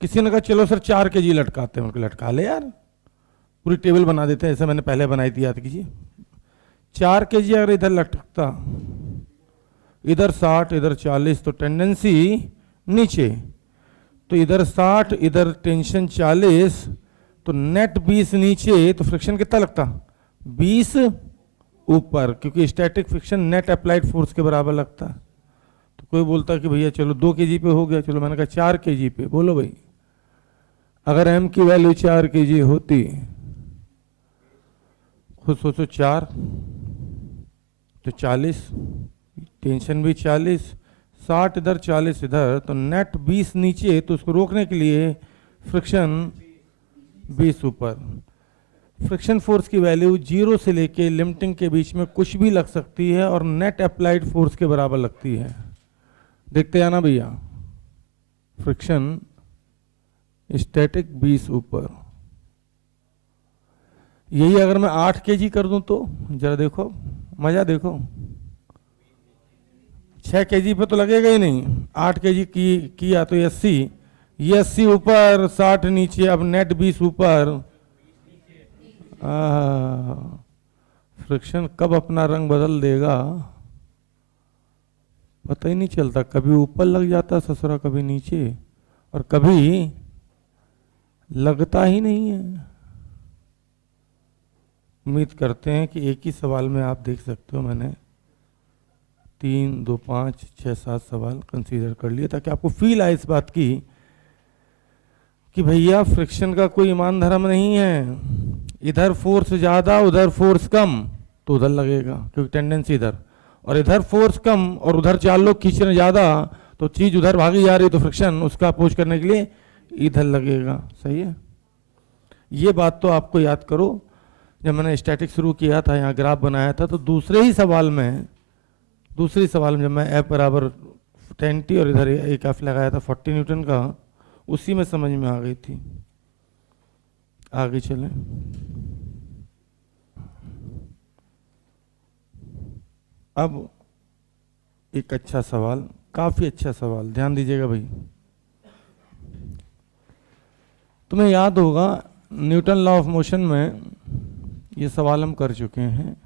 किसी ने कहा चलो सर 4 kg लटकाते हैं, उनको लटका ले यार, पूरी टेबल बना देते हैं, ऐसे मैंने पहले बनाई थी, याद कीजिए। 4 kg अगर इधर लटकता, इधर 60 इधर 40, तो टेंडेंसी नीचे, तो इधर 60 इधर टेंशन 40, तो नेट 20 नीचे, तो फ्रिक्शन कितना लगता? 20 ऊपर, क्योंकि static friction net applied force के बराबर लगता है। तो कोई बोलता कि भैया चलो 2 kg पे हो गया, चलो मैंने कहा 4 kg पे। बोलो भाई, अगर m की वैल्यू 4 kg होती, खुद सोचो 4 तो 40, टेंशन भी 40, 60 इधर 40 इधर, तो नेट 20 नीचे, तो उसको रोकने के लिए फ्रिक्शन 20 ऊपर। फ्रिक्शन फोर्स की वैल्यू 0 से लेके लिमिटिंग के बीच में कुछ भी लग सकती है और नेट अप्लाइड फोर्स के बराबर लगती है। देखते हैं ना भैया, फ्रिक्शन स्टैटिक 20 ऊपर, यही अगर मैं 8 kg कर दूं तो जरा देखो, मजा देखो, 6 kg पे तो लगेगा ही नहीं, 8 kg किया तो 80, ये 80 ऊपर, 60 नीचे, अब नेट 20 ऊपर। फ्रिक्शन कब अपना रंग बदल देगा पता ही नहीं चलता, कभी ऊपर लग जाता ससुरा, कभी नीचे, और कभी लगता ही नहीं है। उम्मीद करते हैं कि एक ही सवाल में आप देख सकते हो, मैंने 3, 2, 5, 6, 7 सवाल कंसीडर कर लिए ताकि आपको फील आए इस बात की कि भैया फ्रिक्शन का कोई ईमान धर्म नहीं है। इधर फोर्स ज़्यादा उधर फोर्स कम तो उधर लगेगा क्योंकि टेंडेंसी इधर, और इधर फोर्स कम और उधर 4 लोग खींच रहे ज़्यादा तो चीज़ उधर भागी जा रही है, तो फ्रिक्शन उसका अपोज करने के लिए इधर लगेगा। सही है, ये बात तो आपको याद करो। जब मैंने स्टैटिक शुरू किया था, यहाँ ग्राफ बनाया था, तो दूसरी सवाल में जब मैं F बराबर 10T और इधर एक F लगाया था 40 न्यूटन का, उसी में समझ में आ गई थी। आगे चलें। अब एक अच्छा सवाल, काफी अच्छा सवाल, ध्यान दीजिएगा भाई। तुम्हें याद होगा न्यूटन लॉ ऑफ मोशन में ये सवाल हम कर चुके हैं।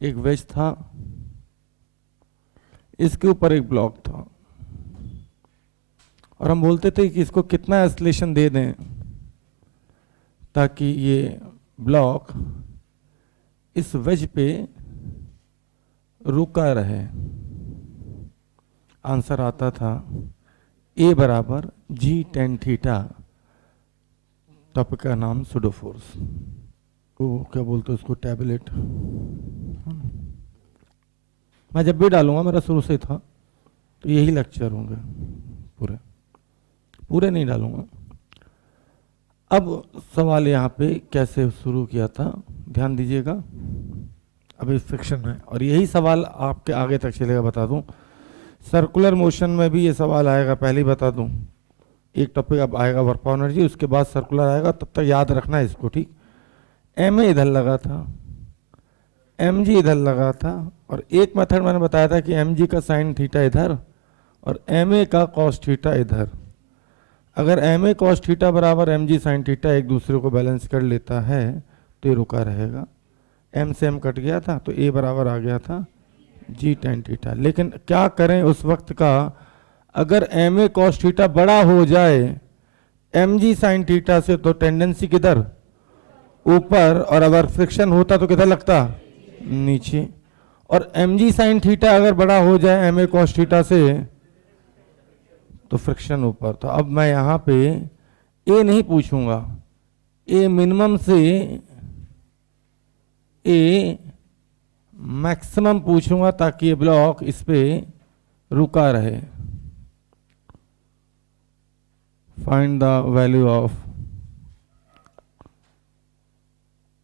एक वेज था, इसके ऊपर एक ब्लॉक था, और हम बोलते थे कि इसको कितना एक्सेलरेशन दे दें ताकि ये ब्लॉक इस वेज पे रुका रहे। आंसर आता था A बराबर G tan थीटा, टॉपिक का नाम सुडो फोर्स, वो क्या बोलते हैं उसको, टैबलेट। मैं जब भी डालूंगा, मेरा शुरू से था, तो यही लेक्चर होंगे, पूरे नहीं डालूंगा। अब सवाल यहाँ पे कैसे शुरू किया था, ध्यान दीजिएगा। अभी फ्रिक्शन है और यही सवाल आपके आगे तक चलेगा, बता दूं। सर्कुलर मोशन में भी ये सवाल आएगा, पहले ही बता दूं। एक टॉपिक अब आएगा वर्क पावर एनर्जी, उसके बाद सर्कुलर आएगा, तब तक याद रखना है इसको, ठीक। MA इधर लगा था, MG इधर लगा था, और एक मेथड मैंने बताया था कि MG का साइन थीटा इधर और MA का कॉस थीटा इधर। अगर MA कॉस थीटा बराबर MG साइन थीटा एक दूसरे को बैलेंस कर लेता है तो ये रुका रहेगा। M से M कट गया था तो A बराबर आ गया था G tan थीटा। लेकिन क्या करें उस वक्त का, अगर MA कॉस थीटा बड़ा हो जाए MG साइन थीटा से तो टेंडेंसी किधर, ऊपर, और अगर फ्रिक्शन होता तो किधर लगता, नीचे। और MG साइन थीटा अगर बड़ा हो जाए MA कॉस थीटा से तो फ्रिक्शन ऊपर। तो अब मैं यहाँ पे A नहीं पूछूंगा, A मिनिमम से A मैक्सिमम पूछूंगा ताकि ये ब्लॉक इस पे रुका रहे। Find the value of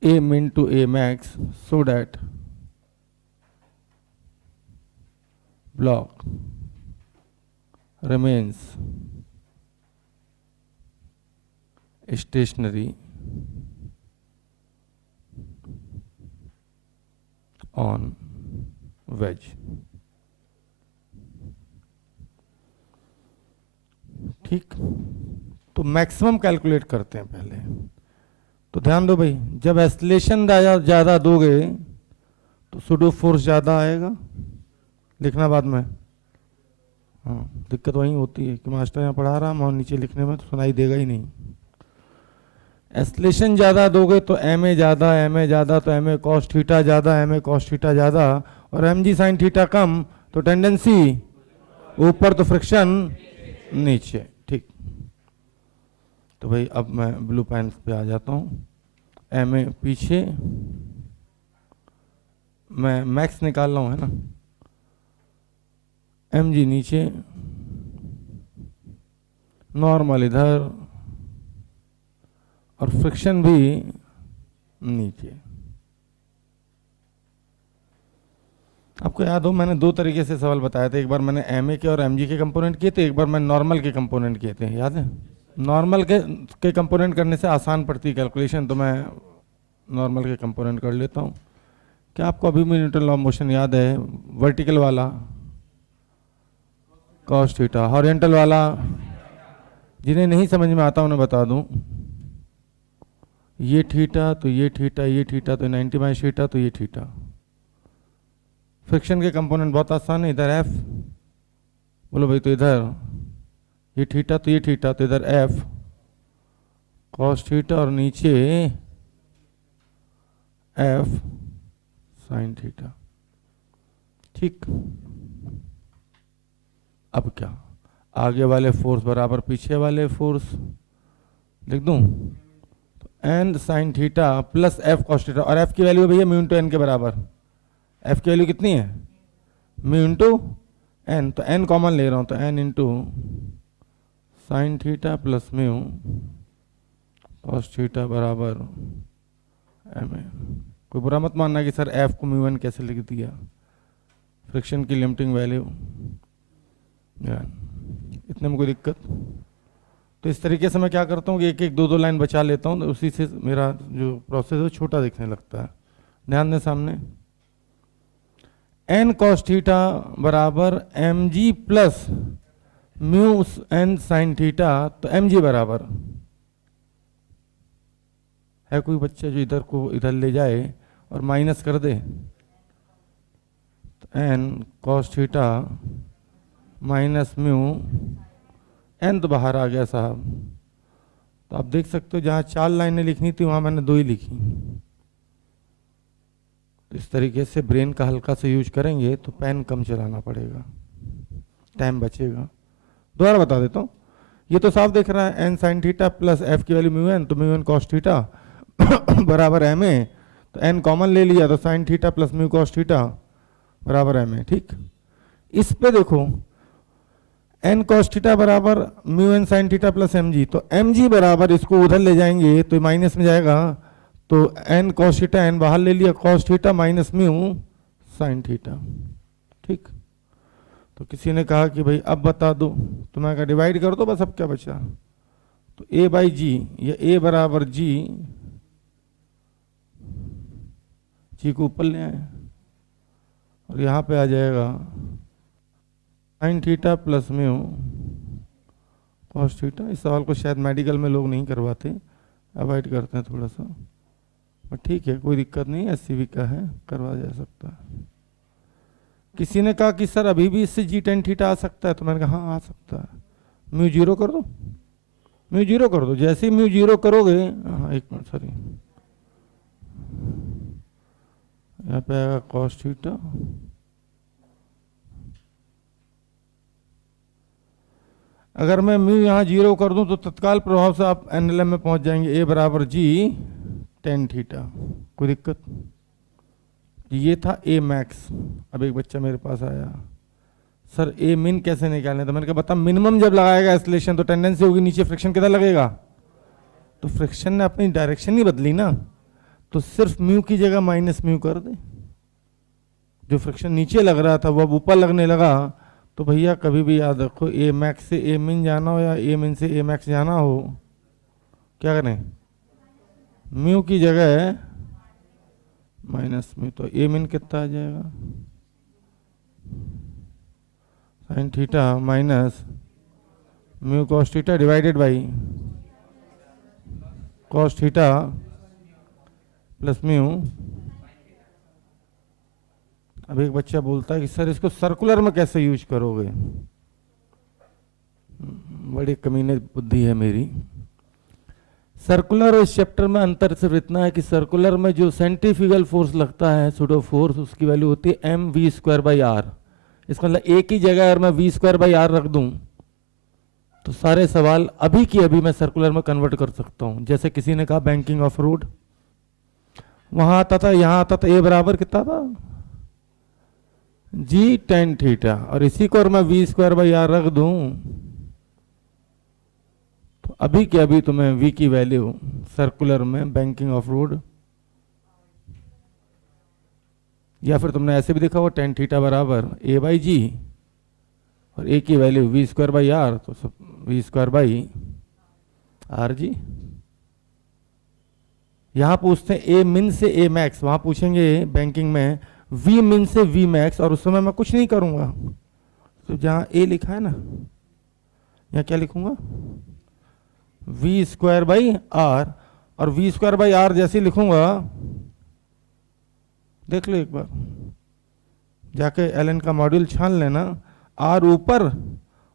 A min to A max so that block remains stationary on wedge। ठीक, तो मैक्सिमम कैलकुलेट करते हैं पहले। तो ध्यान दो भाई, जब एक्सेलरेशन ज़्यादा दोगे तो सुडो फोर्स ज़्यादा आएगा, लिखना बाद में। हाँ, दिक्कत वहीं होती है कि मास्टर यहाँ पढ़ा रहा है और नीचे लिखने में तो सुनाई देगा ही नहीं। एक्सेलरेशन ज़्यादा दोगे तो MA ज़्यादा तो MA कॉस थीटा ज़्यादा, MA कॉस थीटा ज़्यादा, और MG साइन थीटा कम तो टेंडेंसी ऊपर तो फ्रिक्शन नीचे। ठीक, तो भाई अब मैं ब्लू पेन पे आ जाता हूँ। एम ए पीछे, मैं मैक्स निकाल रहा हूँ, है ना। एम जी नीचे, नॉर्मल इधर, और फ्रिक्शन भी नीचे। आपको याद हो मैंने दो तरीके से सवाल बताया था, एक बार मैंने एम ए के और एम जी के कंपोनेंट किए थे, एक बार मैं नॉर्मल के कंपोनेंट किए थे, याद है। नॉर्मल के कंपोनेंट करने से आसान पड़ती है कैलकुलेशन, तो मैं नॉर्मल के कंपोनेंट कर लेता हूँ। क्या आपको अभी भी न्यूटन लॉ ऑफ मोशन याद है? वर्टिकल वाला कॉस थीटा, हॉरिजॉन्टल वाला, जिन्हें नहीं समझ में आता उन्हें बता दूं, ये थीटा तो ये थीटा, ये थीटा तो 90 माइनस थीटा तो ये थीटा। फ्रिक्शन के कंपोनेंट बहुत आसान है, इधर एफ, बोलो भाई, तो इधर ये थीटा तो ये थीटा तो इधर एफ कॉस थीटा, और नीचे एफ साइन थीटा। ठीक, अब क्या, आगे वाले फोर्स बराबर पीछे वाले फोर्स लिख दूं, तो N sine theta plus F cos theta, और एफ की वैल्यू भैया म्यू इंटू एन के बराबर। एफ की वैल्यू कितनी है? म्यू इंटू एन, तो एन कॉमन ले रहा हूं, तो N into sine theta plus mu cos theta बराबर एम ए। कोई बुरा मत मानना कि सर एफ को म्यू एन कैसे लिख दिया, फ्रिक्शन की लिमिटिंग वैल्यू, इतने में कोई दिक्कत। तो इस तरीके से मैं क्या करता हूँ कि एक एक दो दो लाइन बचा लेता हूँ, तो उसी से मेरा जो प्रोसेस है छोटा दिखने लगता है। ध्यान दें सामने, एन कॉस थीटा बराबर M G plus mu N sine theta, तो एम जी बराबर है, कोई बच्चा जो इधर को इधर ले जाए और माइनस कर दे, तो N cos theta minus mu, N तो बाहर आ गया साहब, तो आप देख सकते हो जहाँ 4 लाइनें लिखनी थी वहाँ मैंने 2 ही लिखी। तो इस तरीके से ब्रेन का हल्का से यूज करेंगे तो पेन कम चलाना पड़ेगा, टाइम बचेगा। दोबारा बता देता हूँ, ये तो साफ दिख रहा है, N sine theta plus F की वैल्यू म्यू एन, तो म्यू एन कॉस थीटा बराबर एम ए, तो एन कॉमन ले लिया, तो sine theta plus mu cos theta बराबर एम ए। ठीक, इस पे देखो, एन कॉस थीटा बराबर mu N sine theta plus M G, तो एम जी बराबर, इसको उधर ले जाएंगे तो माइनस में जाएगा, तो एन कॉस थीटा, एन बाहर ले लिया, cos theta minus mu sine theta. ठीक, तो किसी ने कहा कि भाई अब बता दो, तो मैं कहा डिवाइड कर दो बस, अब क्या बचा, तो ए बाई जी, या ए बराबर जी, जी को ऊपर ले आए और यहाँ पे आ जाएगा sign theta plus mu cos theta. इस सवाल को शायद मेडिकल में लोग नहीं करवाते, अवॉइड करते हैं थोड़ा सा, पर ठीक है, कोई दिक्कत नहीं, एससीवी का है, करवा जा सकता है। किसी ने कहा कि सर अभी भी इससे जी टेन थीटा आ सकता है, तो मैंने कहा हाँ आ सकता है, म्यू जीरो कर दो, म्यू जीरो कर दो, जैसे ही म्यू जीरो करोगे, हाँ एक मिनट सॉरी, यहाँ पे आएगा कॉस थीटा, अगर मैं म्यू यहाँ जीरो कर दूं तो तत्काल प्रभाव से आप एनएलएम में पहुंच जाएंगे, ए बराबर जी टेन थीटा। कोई दिक्कत? ये था ए मैक्स। अब एक बच्चा मेरे पास आया, सर ए मिन कैसे निकालने, तो मैंने कहा बता, मिनिमम जब लगाएगा एक्सेलरेशन तो टेंडेंसी होगी नीचे फ्रिक्शन कितना लगेगा, तो फ्रिक्शन ने अपनी डायरेक्शन नहीं बदली ना, तो सिर्फ म्यू की जगह माइनस म्यू कर दे, जो फ्रिक्शन नीचे लग रहा था वो अब ऊपर लगने लगा। तो भैया कभी भी याद रखो, ए मैक्स से ए मिन जाना हो या ए मिन से ए मैक्स जाना हो, क्या करें, म्यू की जगह माइनस म्यू, तो ए मिन कितना आ जाएगा, sine theta minus mu cos theta divided by cos theta plus mu. अब एक बच्चा बोलता है कि सर इसको सर्कुलर में कैसे यूज करोगे, बड़ी कमीने बुद्धि है मेरी। सर्कुलर और इस चैप्टर में अंतर सिर्फ इतना है कि सर्कुलर में जो सेंट्रीफ्यूगल फोर्स लगता है, सुडो फोर्स, उसकी वैल्यू होती है M V square by R. इसका मतलब एक ही जगह अगर मैं वी स्क्वायर बाई आर रख दूं तो सारे सवाल अभी की अभी मैं सर्कुलर में कन्वर्ट कर सकता हूँ। जैसे किसी ने कहा बैंकिंग ऑफ रूट, वहां आता था, यहां आता था, ए बराबर कितना था, जी टेन थीटा, और इसी को और मैं वी स्क्वायर बाई आर रख दूं तो अभी के अभी तुम्हें वी की वैल्यू सर्कुलर में बैंकिंग ऑफ रूट, या फिर तुमने ऐसे भी देखा हो टेन थीटा बराबर ए बाई जी, और ए की value V square by R, तो सब V square by R G. यहां पूछते हैं ए मिन से ए मैक्स, वहां पूछेंगे बैंकिंग में वी मिन से वी मैक्स, और उस समय मैं कुछ नहीं करूंगा। तो जहां ए लिखा है ना, यहां क्या लिखूंगा, वी स्क्वायर बाई आर, और वी स्क्वायर बाई आर जैसे लिखूंगा, देख लो एक बार जाके एलन का मॉड्यूल छान लेना, आर ऊपर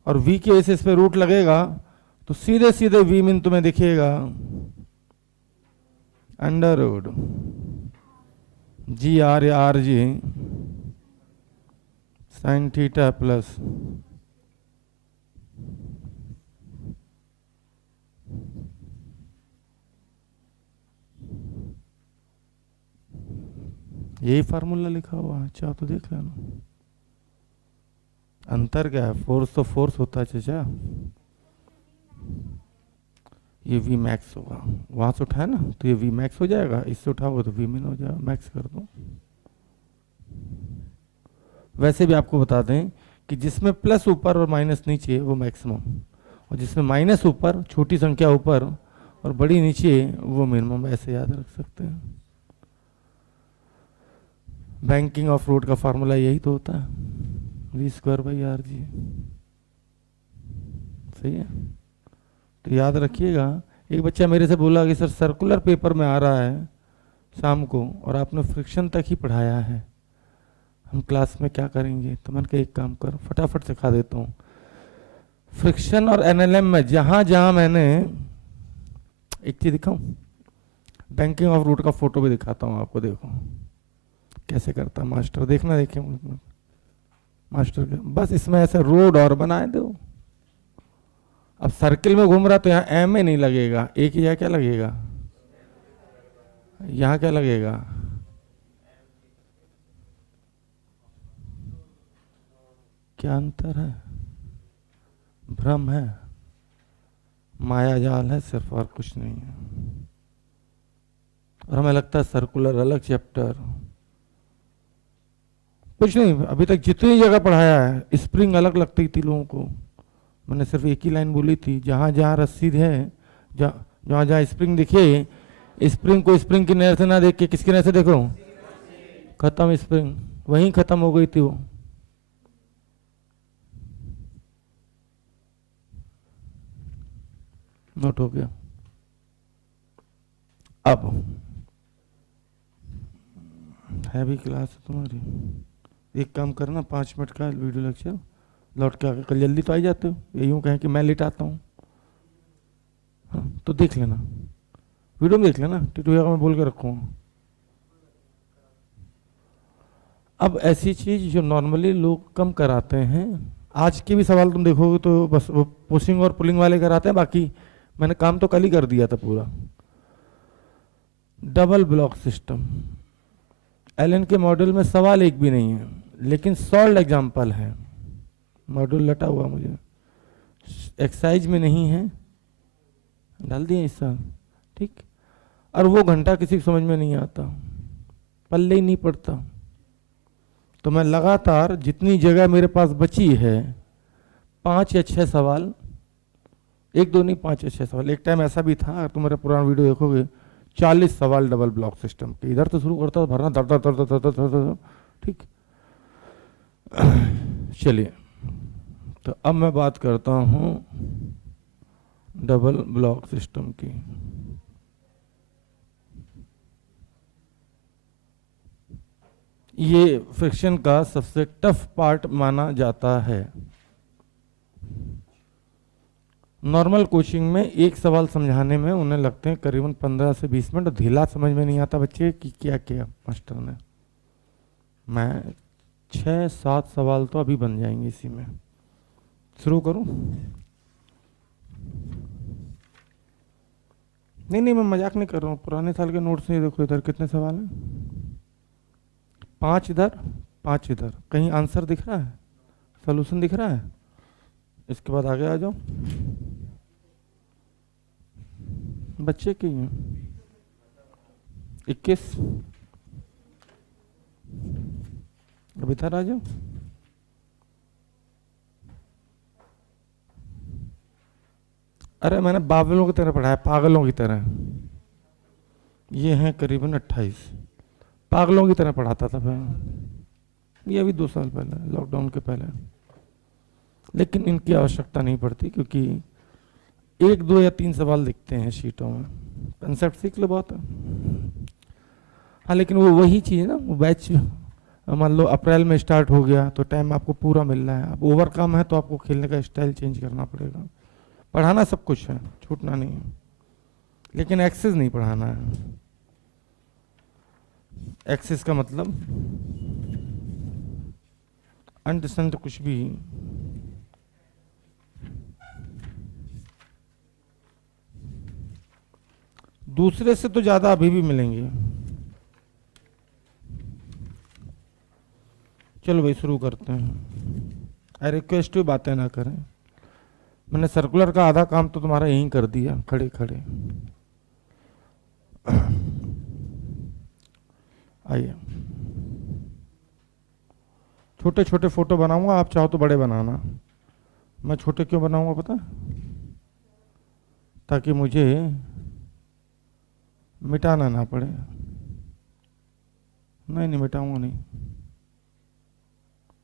और वी के बेसिस पे रूट लगेगा, तो सीधे सीधे वी मिन तुम्हें दिखेगा अंडर रूट जी आर या R G sign theta plus यही फार्मूला लिखा हुआ है, चाहो तो देख लेना। अंतर क्या है, फोर्स तो फोर्स होता है चाचा, ये वी मैक्स होगा, वहां से उठाए ना तो ये वी मैक्स हो जाएगा, इससे उठाओगे तो वी मिन हो जाएगा, मैक्स कर दो। वैसे भी आपको बता दें कि जिसमें प्लस ऊपर और माइनस नीचे वो मैक्सिमम, और जिसमें माइनस ऊपर छोटी संख्या ऊपर और बड़ी नीचे वो मिनिमम, ऐसे याद रख सकते हैं। बैंकिंग ऑफ रूट का फार्मूला यही तो होता है, V square by R G, सही है। तो याद रखिएगा। एक बच्चा मेरे से बोला कि सर सर्कुलर पेपर में आ रहा है शाम को और आपने फ्रिक्शन तक ही पढ़ाया है, हम क्लास में क्या करेंगे। तो मैंने कहा एक काम कर, फटाफट सिखा देता हूँ। फ्रिक्शन और एनएलएम में जहां जहां मैंने, एक चीज दिखाऊं, बैंकिंग ऑफ रूट का फोटो भी दिखाता हूँ आपको, देखो कैसे करता मास्टर, देखना, देखे मास्टर के, बस इसमें ऐसे रोड और बनाए दो। अब सर्किल में घूम रहा तो यहाँ एम में नहीं लगेगा, एक ही, यहाँ क्या लगेगा, यहाँ क्या लगेगा, क्या अंतर है, भ्रम है, माया जाल है सिर्फ, और कुछ नहीं है। और हमें लगता है सर्कुलर अलग चैप्टर, कुछ नहीं। अभी तक जितनी जगह पढ़ाया है स्प्रिंग अलग लगती थी लोगों को, मैंने सिर्फ एक ही लाइन बोली थी, जहां जहां रस्सी है, जहां जहां स्प्रिंग दिखे, स्प्रिंग को स्प्रिंग की नहर से ना देख के किसकी नहर से देखो, खत्म स्प्रिंग, वहीं खत्म हो गई थी वो। नोट हो गया। अब है भी क्लास तुम्हारी, एक काम करना, 5 मिनट का वीडियो लेक्चर लौट के आकर, कल जल्दी तो आ जाते हो, ये यूं कहें कि मैं लेट आता हूँ, हाँ तो देख लेना, वीडियो में देख लेना, टिटुया का मैं बोल के रखूँगा। अब ऐसी चीज जो नॉर्मली लोग कम कराते हैं, आज के भी सवाल तुम देखोगे तो बस वो पुशिंग और पुलिंग वाले कराते हैं, बाकी मैंने काम तो कल ही कर दिया था पूरा। डबल ब्लॉक सिस्टम, एलन के मॉड्यूल में सवाल एक भी नहीं है, लेकिन सॉल्व एग्जाम्पल है। मॉड्यूल लटा हुआ मुझे, एक्सरसाइज में नहीं है, डाल दिए इस साल, ठीक। और वो घंटा किसी को समझ में नहीं आता, पल्ले ही नहीं पड़ता। तो मैं लगातार जितनी जगह मेरे पास बची है, 5 या 6 सवाल, एक दो नहीं 5 या 6 सवाल, एक टाइम ऐसा भी था, तुम मेरा पुराना वीडियो देखोगे, 40 सवाल डबल ब्लॉक सिस्टम के, इधर तो शुरू करता था भरना, दर दर दर दर दर दर दर, ठीक। चलिए, तो अब मैं बात करता हूं डबल ब्लॉक सिस्टम की। ये फ्रिक्शन का सबसे टफ पार्ट माना जाता है। नॉर्मल कोचिंग में एक सवाल समझाने में उन्हें लगते हैं करीबन 15 से 20 मिनट, ढीला समझ में नहीं आता बच्चे कि क्या किया मास्टर ने। मैं 6-7 सवाल तो अभी बन जाएंगे इसी में। शुरू करूं? नहीं नहीं, मैं मजाक नहीं कर रहा हूँ, पुराने साल के नोट्स नहीं, देखो इधर कितने सवाल हैं, 5 इधर 5 इधर, कहीं आंसर दिख रहा है, सोल्यूशन दिख रहा है? इसके बाद आगे आ जाओ, बच्चे की हैं 21, अब इधर आ जाओ। अरे मैंने बावलों की तरह पढ़ाया, पागलों की तरह, ये हैं करीबन 28, पागलों की तरह पढ़ाता था मैं, ये अभी 2 साल पहले, लॉकडाउन के पहले। लेकिन इनकी आवश्यकता नहीं पड़ती, क्योंकि 1 2 या 3 सवाल दिखते हैं शीटों में, कंसेप्ट सीख लो बहुत है। हाँ लेकिन वो वही चीज़ है ना, वो बैच मान लो अप्रैल में स्टार्ट हो गया तो टाइम आपको पूरा मिल रहा है, अब ओवर कम है तो आपको खेलने का स्टाइल चेंज करना पड़ेगा। पढ़ाना सब कुछ है, छूटना नहीं है, लेकिन एक्सेस नहीं पढ़ाना है। एक्सेस का मतलब अंट कुछ भी, दूसरे से तो ज्यादा अभी भी मिलेंगे। चलो भाई शुरू करते हैं, आई रिक्वेस्ट यू बातें ना करें, मैंने सर्कुलर का आधा काम तो तुम्हारा यहीं कर दिया खड़े खड़े। आइए, छोटे छोटे फोटो बनाऊंगा, आप चाहो तो बड़े बनाना। मैं छोटे क्यों बनाऊंगा पता, ताकि मुझे मिटाना ना पड़े। नहीं नहीं मिटाऊंगा नहीं।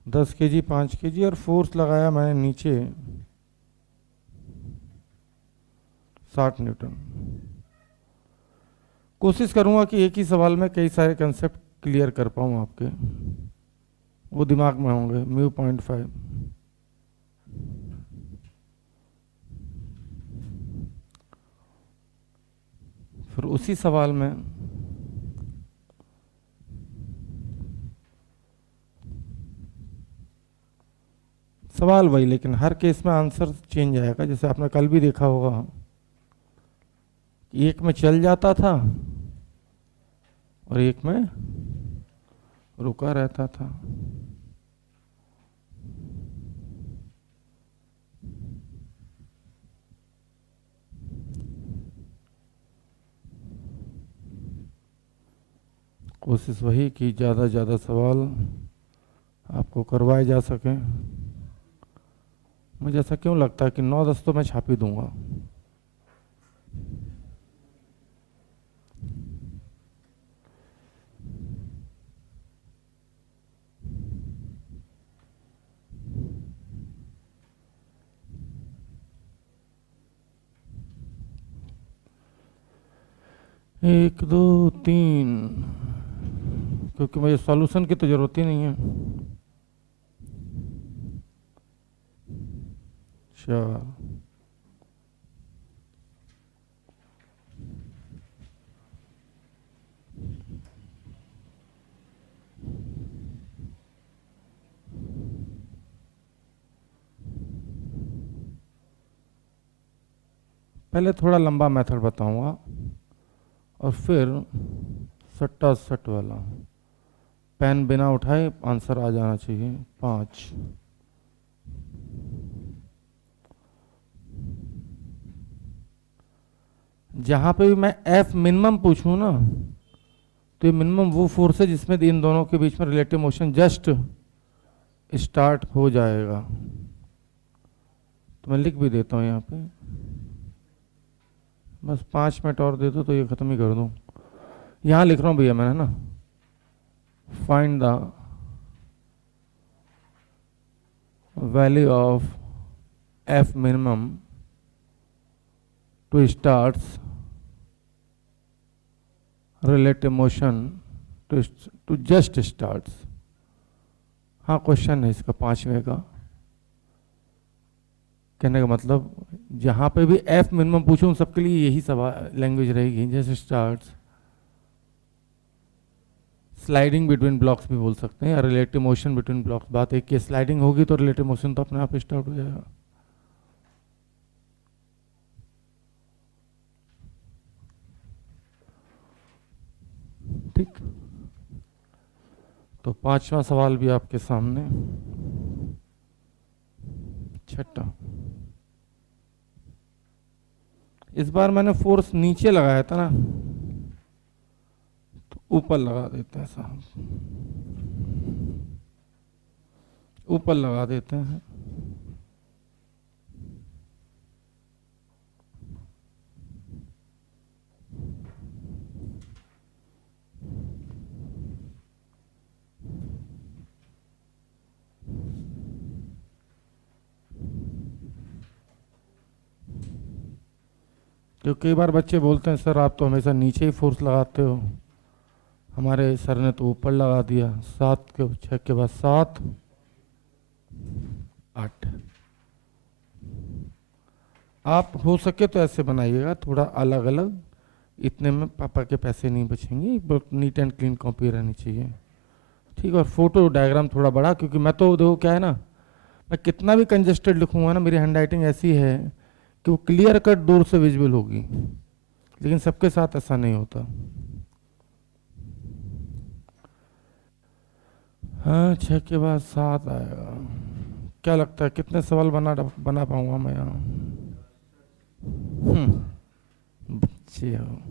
10 kg 5 kg और फोर्स लगाया मैंने नीचे 60 न्यूटन। कोशिश करूंगा कि एक ही सवाल में कई सारे कंसेप्ट क्लियर कर पाऊँ आपके, वो दिमाग में होंगे। μ.5, फिर उसी सवाल में सवाल वही, लेकिन हर केस में आंसर चेंज आएगा। जैसे आपने कल भी देखा होगा, एक में चल जाता था और एक में रुका रहता था। कोशिश वही कि ज़्यादा से ज़्यादा सवाल आपको करवाए जा सकें। मुझे ऐसा क्यों लगता है कि 9-10 तो मैं छाप ही दूंगा। एक दो तीन, क्योंकि मुझे सॉल्यूशन की तो जरूरत ही नहीं है। 4, पहले थोड़ा लंबा मेथड बताऊंगा और फिर सट्टा सट वाला। पेन बिना उठाए आंसर आ जाना चाहिए। 5, जहां पे भी मैं एफ मिनिमम पूछूं ना, तो ये मिनिमम वो फोर्स है जिसमें इन दोनों के बीच में रिलेटिव मोशन जस्ट स्टार्ट हो जाएगा। तो मैं लिख भी देता हूं यहाँ पे, बस 5 मिनट और दे दो तो ये खत्म ही कर दूं। यहाँ लिख रहा हूँ भैया मैंने ना, find the value of F minimum to starts relative motion to just starts। हाँ क्वेश्चन है इसका 5वें का। कहने का मतलब जहाँ पे भी एफ मिनिमम पूछूं सबके लिए यही सवाल लैंग्वेज रहेगी, जैसे स्टार्ट्स, स्लाइडिंग बिटवीन ब्लॉक्स भी बोल सकते हैं, या रिलेटिव मोशन बिटवीन ब्लॉक्स। बात एक की स्लाइडिंग होगी तो रिलेटिव मोशन तो अपने आप स्टार्ट हो जाएगा। ठीक, तो पांचवा सवाल भी आपके सामने। छठा, इस बार मैंने फोर्स नीचे लगाया था ना, तो ऊपर लगा देते हैं साहब, ऊपर लगा देते हैं। तो कई बार बच्चे बोलते हैं सर आप तो हमेशा नीचे ही फोर्स लगाते हो, हमारे सर ने तो ऊपर लगा दिया। 6 के बाद 7, 8। आप हो सके तो ऐसे बनाइएगा, थोड़ा अलग अलग, इतने में पापा के पैसे नहीं बचेंगे, बहुत नीट एंड क्लीन कॉपी रहनी चाहिए। ठीक, और फोटो डायग्राम थोड़ा बड़ा, क्योंकि मैं तो देखो क्या है ना, मैं कितना भी कंजेस्टेड लिखूंगा ना, मेरी हैंडराइटिंग ऐसी है कि वो क्लियर कट दूर से विजिबल होगी, लेकिन सबके साथ ऐसा नहीं होता। हाँ, 6 के बाद 7 आएगा। क्या लगता है कितने सवाल बना पाऊंगा मैं यहाँ? बच्चे हो।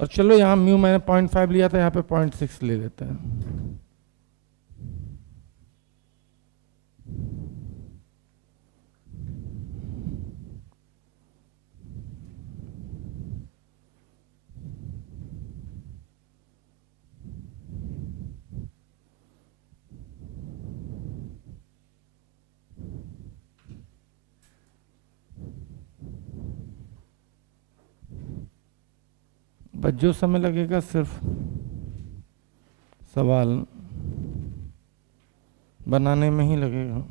और चलो यहाँ म्यू मैंने 0.5 लिया था, यहाँ पे 0.6 ले लेते हैं। बस जो समय लगेगा सिर्फ सवाल बनाने में ही लगेगा।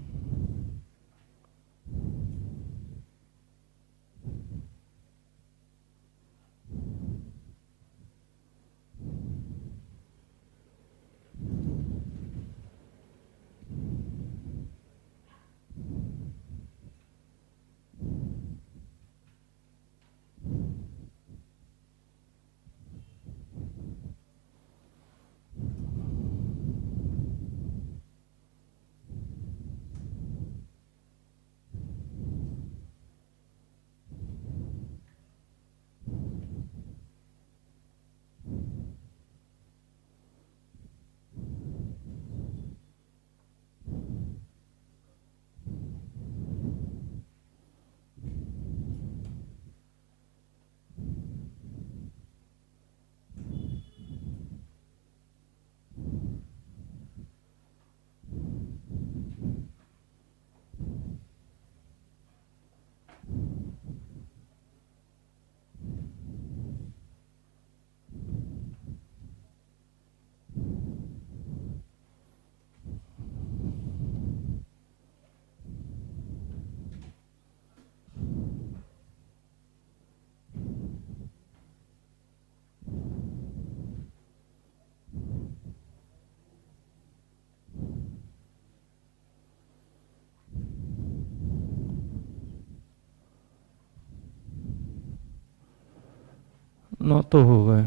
नौ तो हो गए।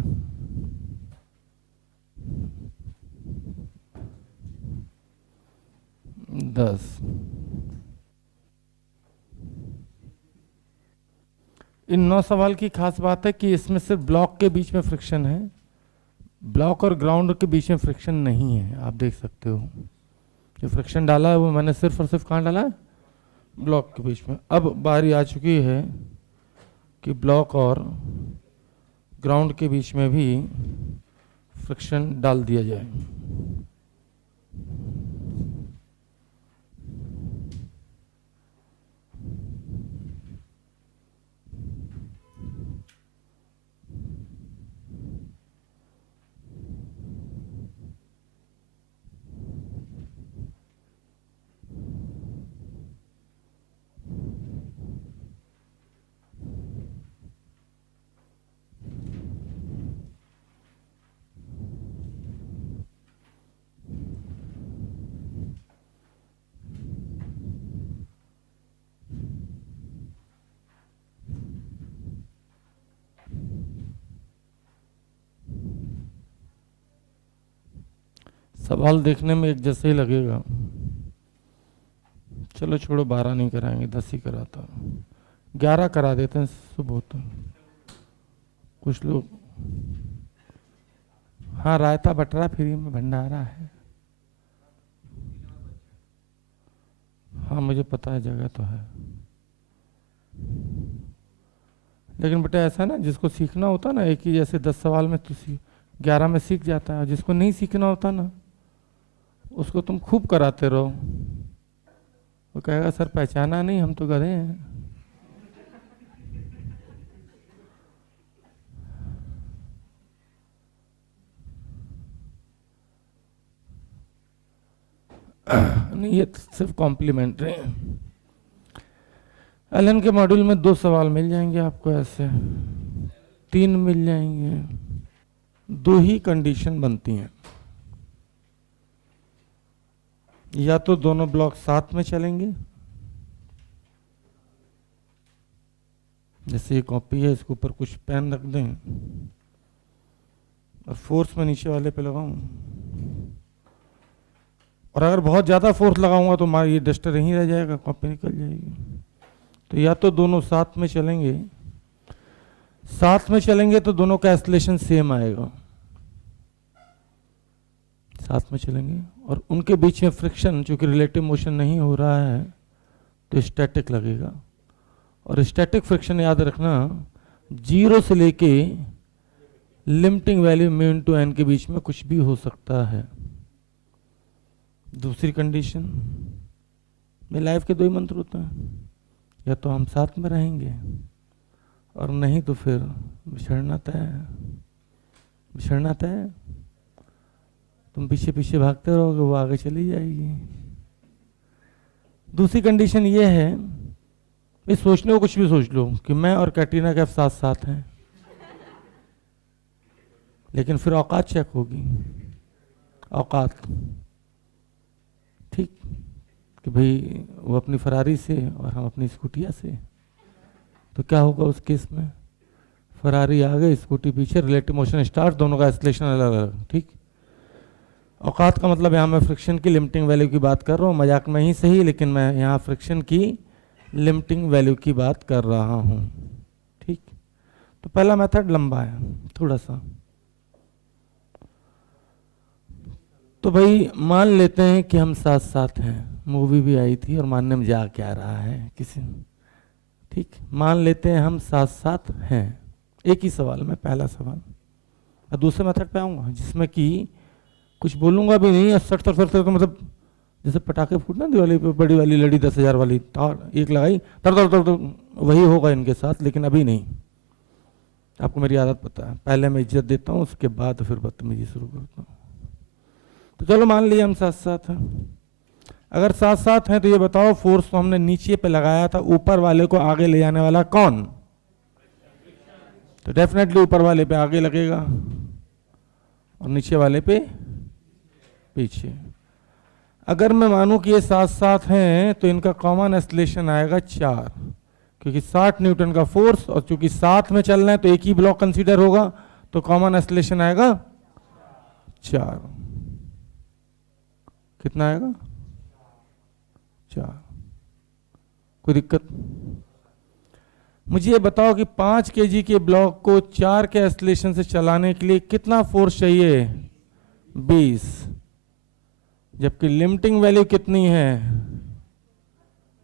10। इन 9 सवाल की खास बात है कि इसमें सिर्फ ब्लॉक के बीच में फ्रिक्शन है, ब्लॉक और ग्राउंड के बीच में फ्रिक्शन नहीं है। आप देख सकते हो जो फ्रिक्शन डाला है वो मैंने सिर्फ और सिर्फ कहाँ डाला है? ब्लॉक के बीच में। अब बारी आ चुकी है कि ब्लॉक और ग्राउंड के बीच में भी फ्रिक्शन डाल दिया जाए। सवाल देखने में एक जैसे ही लगेगा। चलो छोड़ो, 12 नहीं कराएंगे, 10 ही कराता, 11 करा देते हैं, सुबह तो कुछ लोग। हाँ, रायता बटरा फ्री में, भंडारा है। हाँ मुझे पता है, जगह तो है, लेकिन बेटा ऐसा ना, जिसको सीखना होता ना, एक ही जैसे 10 सवाल में तो 11 में सीख जाता है। जिसको नहीं सीखना होता ना, उसको तुम खूब कराते रहो, वो कहेगा सर पहचाना नहीं, हम तो गधे हैं। नहीं, ये सिर्फ कॉम्प्लीमेंट्री है। एलन के मॉड्यूल में 2 सवाल मिल जाएंगे आपको, ऐसे 3 मिल जाएंगे। 2 ही कंडीशन बनती हैं, या तो दोनों ब्लॉक साथ में चलेंगे, जैसे ये कॉपी है, इसके ऊपर कुछ पेन रख दें और फोर्स में नीचे वाले पे लगाऊं, और अगर बहुत ज़्यादा फोर्स लगाऊंगा तो ये डस्टर यहीं रह जाएगा, कॉपी निकल जाएगी। तो या तो दोनों साथ में चलेंगे, साथ में चलेंगे तो दोनों का एक्सेलरेशन सेम आएगा, साथ में चलेंगे, और उनके बीच में फ्रिक्शन, चूंकि रिलेटिव मोशन नहीं हो रहा है तो स्टैटिक लगेगा। और स्टैटिक फ्रिक्शन याद रखना, 0 से लेके limiting value mu into N के बीच में कुछ भी हो सकता है। दूसरी कंडीशन में लाइफ के 2 ही मंत्र होते हैं, या तो हम साथ में रहेंगे और नहीं तो फिर बिछड़ना तय है। बिछड़ना तय है, तुम पीछे पीछे भागते रहोगे, वो आगे चली जाएगी। दूसरी कंडीशन ये है, इस सोचने को कुछ भी सोच लो कि मैं और कैटरीना कैफ साथ साथ हैं, लेकिन फिर औकात चेक होगी, औकात, ठीक, कि भाई वो अपनी फरारी से और हम अपनी स्कूटिया से, तो क्या होगा उस केस में? फरारी आगे, स्कूटी पीछे, रिलेटिव मोशन स्टार्ट, दोनों का एक्सेलरेशन अलग अलग, ठीक। औकात का मतलब यहाँ मैं फ्रिक्शन की लिमिटिंग वैल्यू की बात कर रहा हूँ, मजाक में ही सही, लेकिन मैं यहाँ फ्रिक्शन की लिमिटिंग वैल्यू की बात कर रहा हूँ, ठीक। तो पहला मेथड लंबा है थोड़ा सा। तो भाई मान लेते हैं कि हम साथ साथ हैं, मूवी भी आई थी और मानने में जा क्या रहा है किसी, ठीक। मान लेते हैं हम साथ साथ हैं, एक ही सवाल में, पहला सवाल। और दूसरे मेथड पे आऊँगा जिसमें कि कुछ बोलूँगा भी नहीं, सट सट सट, मतलब जैसे पटाखे फूटना दिवाली पे, बड़ी वाली लड़ी 10,000 वाली तार एक लगाई, तर तर तर, वही होगा इनके साथ, लेकिन अभी नहीं। आपको मेरी आदत पता है, पहले मैं इज्जत देता हूँ, उसके बाद फिर बदतमीजी शुरू करता हूँ। तो चलो मान लिया हम साथ साथ हैं। अगर साथ साथ हैं तो ये बताओ, फोर्स तो हमने नीचे पे लगाया था, ऊपर वाले को आगे ले जाने वाला कौन? तो डेफिनेटली ऊपर वाले पे आगे लगेगा और नीचे वाले पे पीछे। अगर मैं मानूं कि ये साथ साथ हैं तो इनका कॉमन एक्सेलरेशन आएगा 4, क्योंकि 60 न्यूटन का फोर्स, और चूंकि साथ में चल रहे हैं तो एक ही ब्लॉक कंसीडर होगा, तो कॉमन एक्सेलरेशन आएगा 4। कितना आएगा? 4। कोई दिक्कत? मुझे ये बताओ कि 5 kg के ब्लॉक को 4 के एक्सेलरेशन से चलाने के लिए कितना फोर्स चाहिए? 20। जबकि लिमिटिंग वैल्यू कितनी है?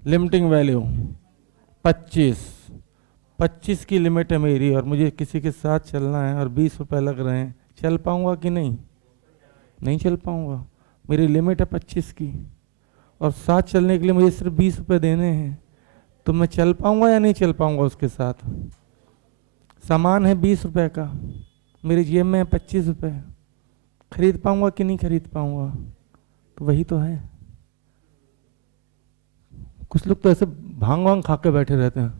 Limiting value 25। 25 की लिमिट है मेरी, और मुझे किसी के साथ चलना है और 20 रुपए लग रहे हैं, चल पाऊंगा कि नहीं? नहीं चल पाऊंगा। मेरी लिमिट है 25 की, और साथ चलने के लिए मुझे सिर्फ 20 रुपए देने हैं, तो मैं चल पाऊंगा या नहीं चल पाऊंगा उसके साथ? सामान है 20 रुपए का, मेरी जेब में है 25 रुपए, खरीद पाऊंगा कि नहीं खरीद पाऊंगा? तो वही तो है। कुछ लोग तो ऐसे भांग वांग खा के बैठे रहते हैं,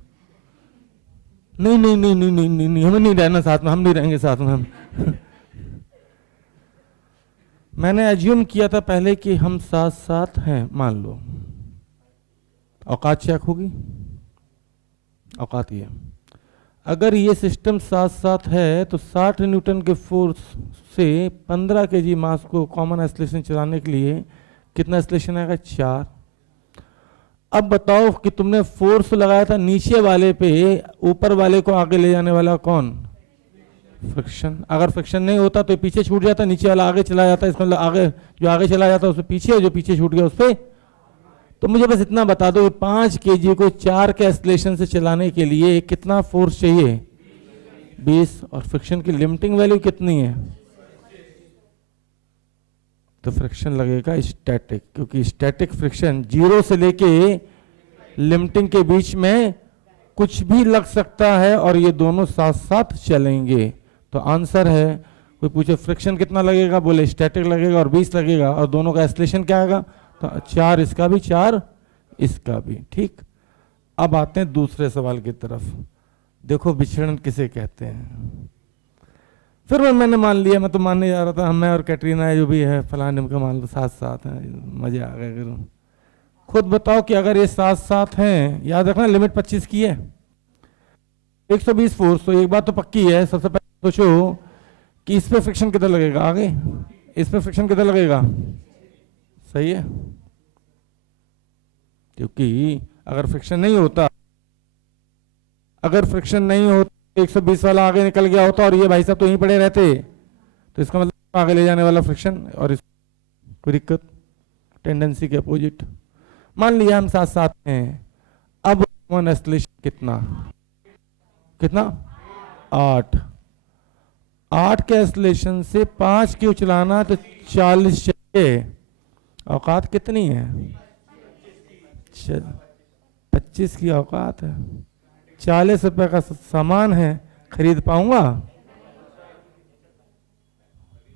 नहीं नहीं नहीं नहीं नहीं नहीं, नहीं हमें नहीं रहना साथ में, हम नहीं रहेंगे साथ में हम। मैंने एज्यूम किया था पहले कि हम साथ साथ हैं, मान लो, औकात चेक होगी, औकात ये। अगर ये सिस्टम साथ साथ है तो 60 न्यूटन के फोर्स से 15 केजी मास को कॉमन एक्सीलरेशन चलाने के लिए कितना एक्सीलरेशन आएगा? 4। अब बताओ कि तुमने फोर्स लगाया था नीचे वाले पे, ऊपर वाले को आगे ले जाने वाला कौन? फ्रिक्शन। अगर फ्रिक्शन नहीं होता तो पीछे छूट जाता, नीचे वाला आगे चला जाता, इसका मतलब आगे जो आगे चला जाता उससे पीछे, जो पीछे छूट गया उस पे। तो मुझे बस इतना बता दो कि 5 केजी को 4 के एक्सीलरेशन से चलाने के लिए कितना फोर्स चाहिए? 20। और फ्रिक्शन की लिमिटिंग वैल्यू कितनी है? तो फ्रिक्शन लगेगा स्टैटिक, क्योंकि स्टैटिक फ्रिक्शन 0 से लेके लिमिटिंग के बीच में कुछ भी लग सकता है और ये दोनों साथ साथ चलेंगे। तो आंसर है, कोई पूछे फ्रिक्शन कितना लगेगा, बोले स्टैटिक लगेगा और 20 लगेगा, और दोनों का एक्सीलरेशन क्या आएगा? तो 4 इसका भी, 4 इसका भी। ठीक, अब आते हैं दूसरे सवाल की तरफ। देखो विचरण किसे कहते हैं। फिर मैंने मान लिया, मैं तो मानने जा रहा था, मैं और कैटरीना जो भी है फलाने का मान लो साथ साथ हैं, मजे आ गए। करूँ खुद बताओ कि अगर ये साथ साथ हैं, याद रखना लिमिट 25 की है, 120 फोर्स। तो एक बात तो पक्की है, सबसे पहले सोचो कि इस पे फ्रिक्शन कितना लगेगा, आगे इस पे फ्रिक्शन कितना लगेगा? सही है, क्योंकि अगर फ्रिक्शन नहीं होता, अगर फ्रिक्शन नहीं होता 120 वाला आगे निकल गया होता और ये भाई साहब तो यहीं पड़े रहते, तो इसका मतलब आगे ले जाने वाला फ्रिक्शन और इस कोई दिक्कत, टेंडेंसी के अपोजिट। मान लिया हम साथ साथ हैं। अब कॉमन एक्सीलरेशन कितना? कितना? 8। 8 के एक्सीलरेशन से 5 क्यों चलाना? तो 40 चाहिए। औकात कितनी है? 25 की औकात है। 40 रुपए का सामान है, खरीद पाऊंगा?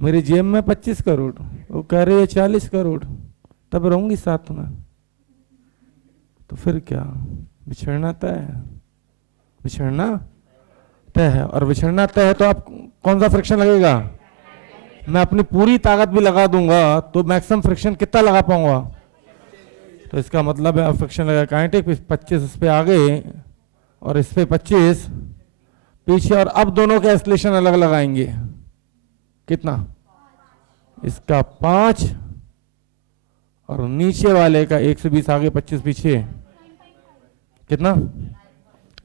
मेरी जेब में 25 करोड़, वो कह रही है 40 करोड़, तब रहूंगी साथ में। तो फिर क्या, बिछड़ना तय है, बिछड़ना तय है। और बिछड़ना तय है तो आप कौन सा फ्रिक्शन लगेगा? मैं अपनी पूरी ताकत भी लगा दूंगा तो मैक्सिमम फ्रिक्शन कितना लगा पाऊंगा? तो इसका मतलब है फ्रिक्शन लगेगा काइनेटिक 25 इस पे आगे और इस पे 25 पीछे। और अब दोनों के एक्सीलरेशन अलग लगाएंगे, कितना? इसका 5 और नीचे वाले का 120 आगे 25 पीछे, कितना?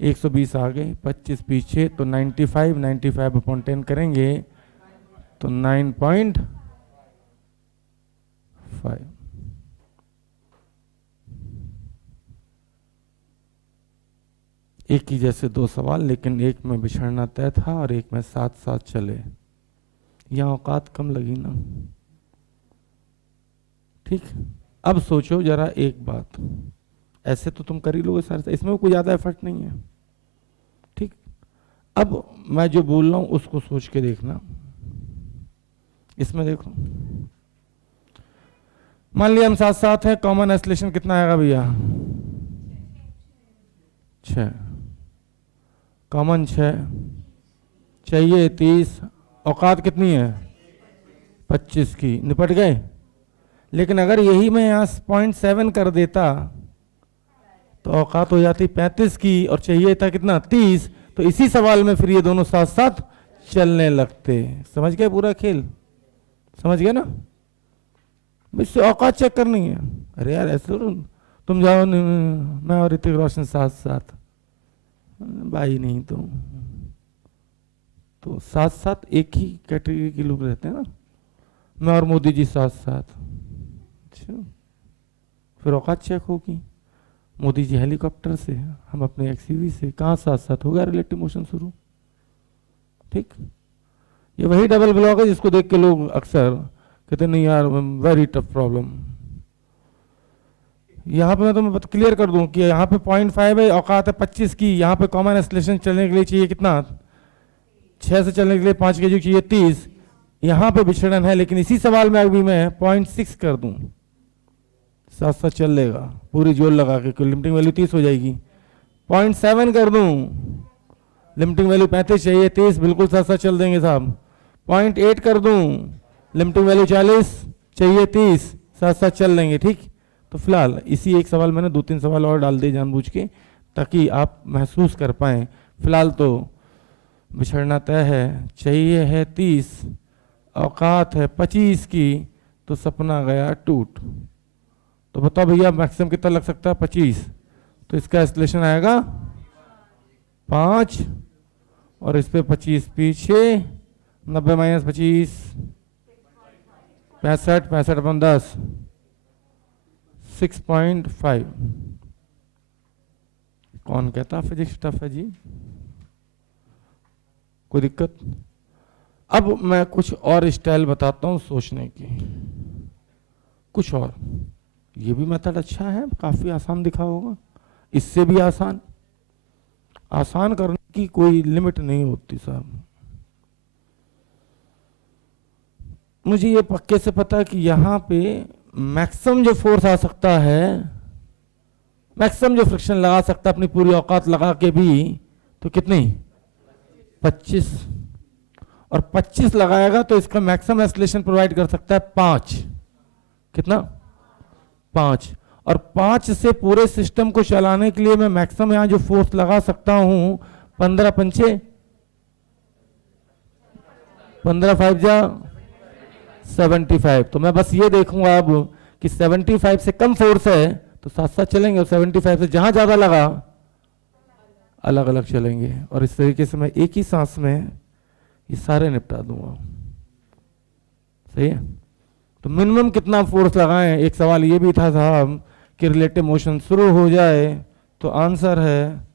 120 आगे 25 पीछे, तो 95 अपॉन 10 करेंगे तो 9.5। एक ही जैसे दो सवाल, लेकिन एक में बिछड़ना तय था और एक में साथ साथ चले। यहाँ औकात कम लगी ना। ठीक, अब सोचो जरा एक बात, ऐसे तो तुम कर ही लोगे सारे, इसमें कोई ज्यादा एफर्ट नहीं है। ठीक, अब मैं जो बोल रहा हूं उसको सोच के देखना। इसमें देखो, मान लिया हम साथ साथ है, कॉमन एक्सीलरेशन कितना आएगा भैया? 6। कॉमन 6 चाहिए 30, औकात कितनी है? 25 की, निपट गए। लेकिन अगर यही मैं यहाँ 0.7 कर देता तो औकात हो जाती 35 की और चाहिए था कितना? 30। तो इसी सवाल में फिर ये दोनों साथ साथ चलने लगते। समझ गए पूरा खेल? समझ गए ना? इससे औकात चेक करनी है। अरे यार ऐसे तुम जाओ, मैं और ऋतिक रोशन साथ साथ, भाई नहीं तो साथ साथ एक ही कैटेगरी के लोग रहते हैं ना, मैं और मोदी जी साथ साथ। अच्छा, फिर औकात चेक होगी। मोदी जी हेलीकॉप्टर से, हम अपने एक्सयूवी से, कहाँ साथ साथ होगा? रिलेटिव मोशन शुरू। ठीक, ये वही डबल ब्लॉक है जिसको देख के लोग अक्सर कहते नहीं यार वेरी टफ प्रॉब्लम। यहाँ पे मैं तुम्हें क्लियर कर दूं कि यहाँ पे 0.5 है, औकात है 25 की। यहाँ पे कॉमन एक्सीलरेशन चलने के लिए चाहिए कितना? 6 से चलने के लिए 5 केजी चाहिए 30। यहाँ पे विचलन है, लेकिन इसी सवाल में अभी मैं 0.6 कर दूं, साथ साथ चल लेगा पूरी जोर लगा के, लिमिटिंग वैल्यू 30 हो जाएगी। 0.7 कर दूं, लिमिटिंग वैल्यू 35 चाहिए, 30 बिल्कुल साथ साथ चल देंगे साहब। 0.8 कर दूं, लिमिटिंग वैल्यू 40 चाहिए, 30 साथ साथ चल लेंगे। ठीक, तो फिलहाल इसी एक सवाल मैंने 2-3 सवाल और डाल दिए जानबूझ के, ताकि आप महसूस कर पाएं। फिलहाल तो बिछड़ना तय है, चाहिए है 30, औकात है 25 की, तो सपना गया टूट। तो बताओ भैया मैक्सिमम कितना लग सकता है? 25। तो इसका एक्सलेशन आएगा 5, और इस पे 25 पीछे, 90 माइनस 25, 65, 65 अपन 10, 6.5। कौन कहता फिजिक्स टफ है जी? कोई दिक्कत? अब मैं कुछ और स्टाइल बताता हूं सोचने की, कुछ और। ये भी मेथड अच्छा है, काफी आसान दिखा होगा, इससे भी आसान। आसान करने की कोई लिमिट नहीं होती साहब। मुझे ये पक्के से पता है कि यहाँ पे मैक्सिमम जो फोर्स आ सकता है, मैक्सिमम जो फ्रिक्शन लगा सकता है अपनी पूरी औकात लगा के भी, तो कितनी? 25। और 25 लगाएगा तो इसका मैक्सिमम एक्सेलरेशन प्रोवाइड कर सकता है 5। कितना? 5। और 5 से पूरे सिस्टम को चलाने के लिए मैं मैक्सिमम यहां जो फोर्स लगा सकता हूं 15 पंचे 15 5 जा 75। तो मैं बस ये देखूंगा अब कि 75 से कम फोर्स है तो साथ साथ चलेंगे, और 75 से जहां ज्यादा लगा अलग अलग चलेंगे। और इस तरीके से मैं एक ही सांस में ये सारे निपटा दूंगा। सही है? तो मिनिमम कितना फोर्स लगाएं? एक सवाल ये भी था साहब कि रिलेटिव मोशन शुरू हो जाए, तो आंसर है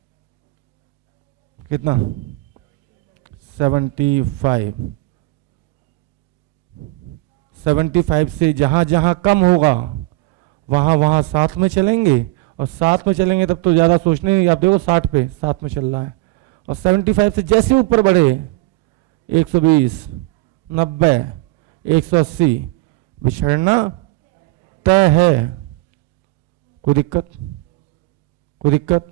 कितना? 75। 75 से जहां जहां कम होगा वहां वहां साथ में चलेंगे, और साथ में चलेंगे तब तो ज्यादा सोचने नहीं। आप देखो 60 पे साथ में चल रहा है, और 75 से जैसे ऊपर बढ़े 120, 90, 180, बिछड़ना तय है। कोई दिक्कत? कोई दिक्कत?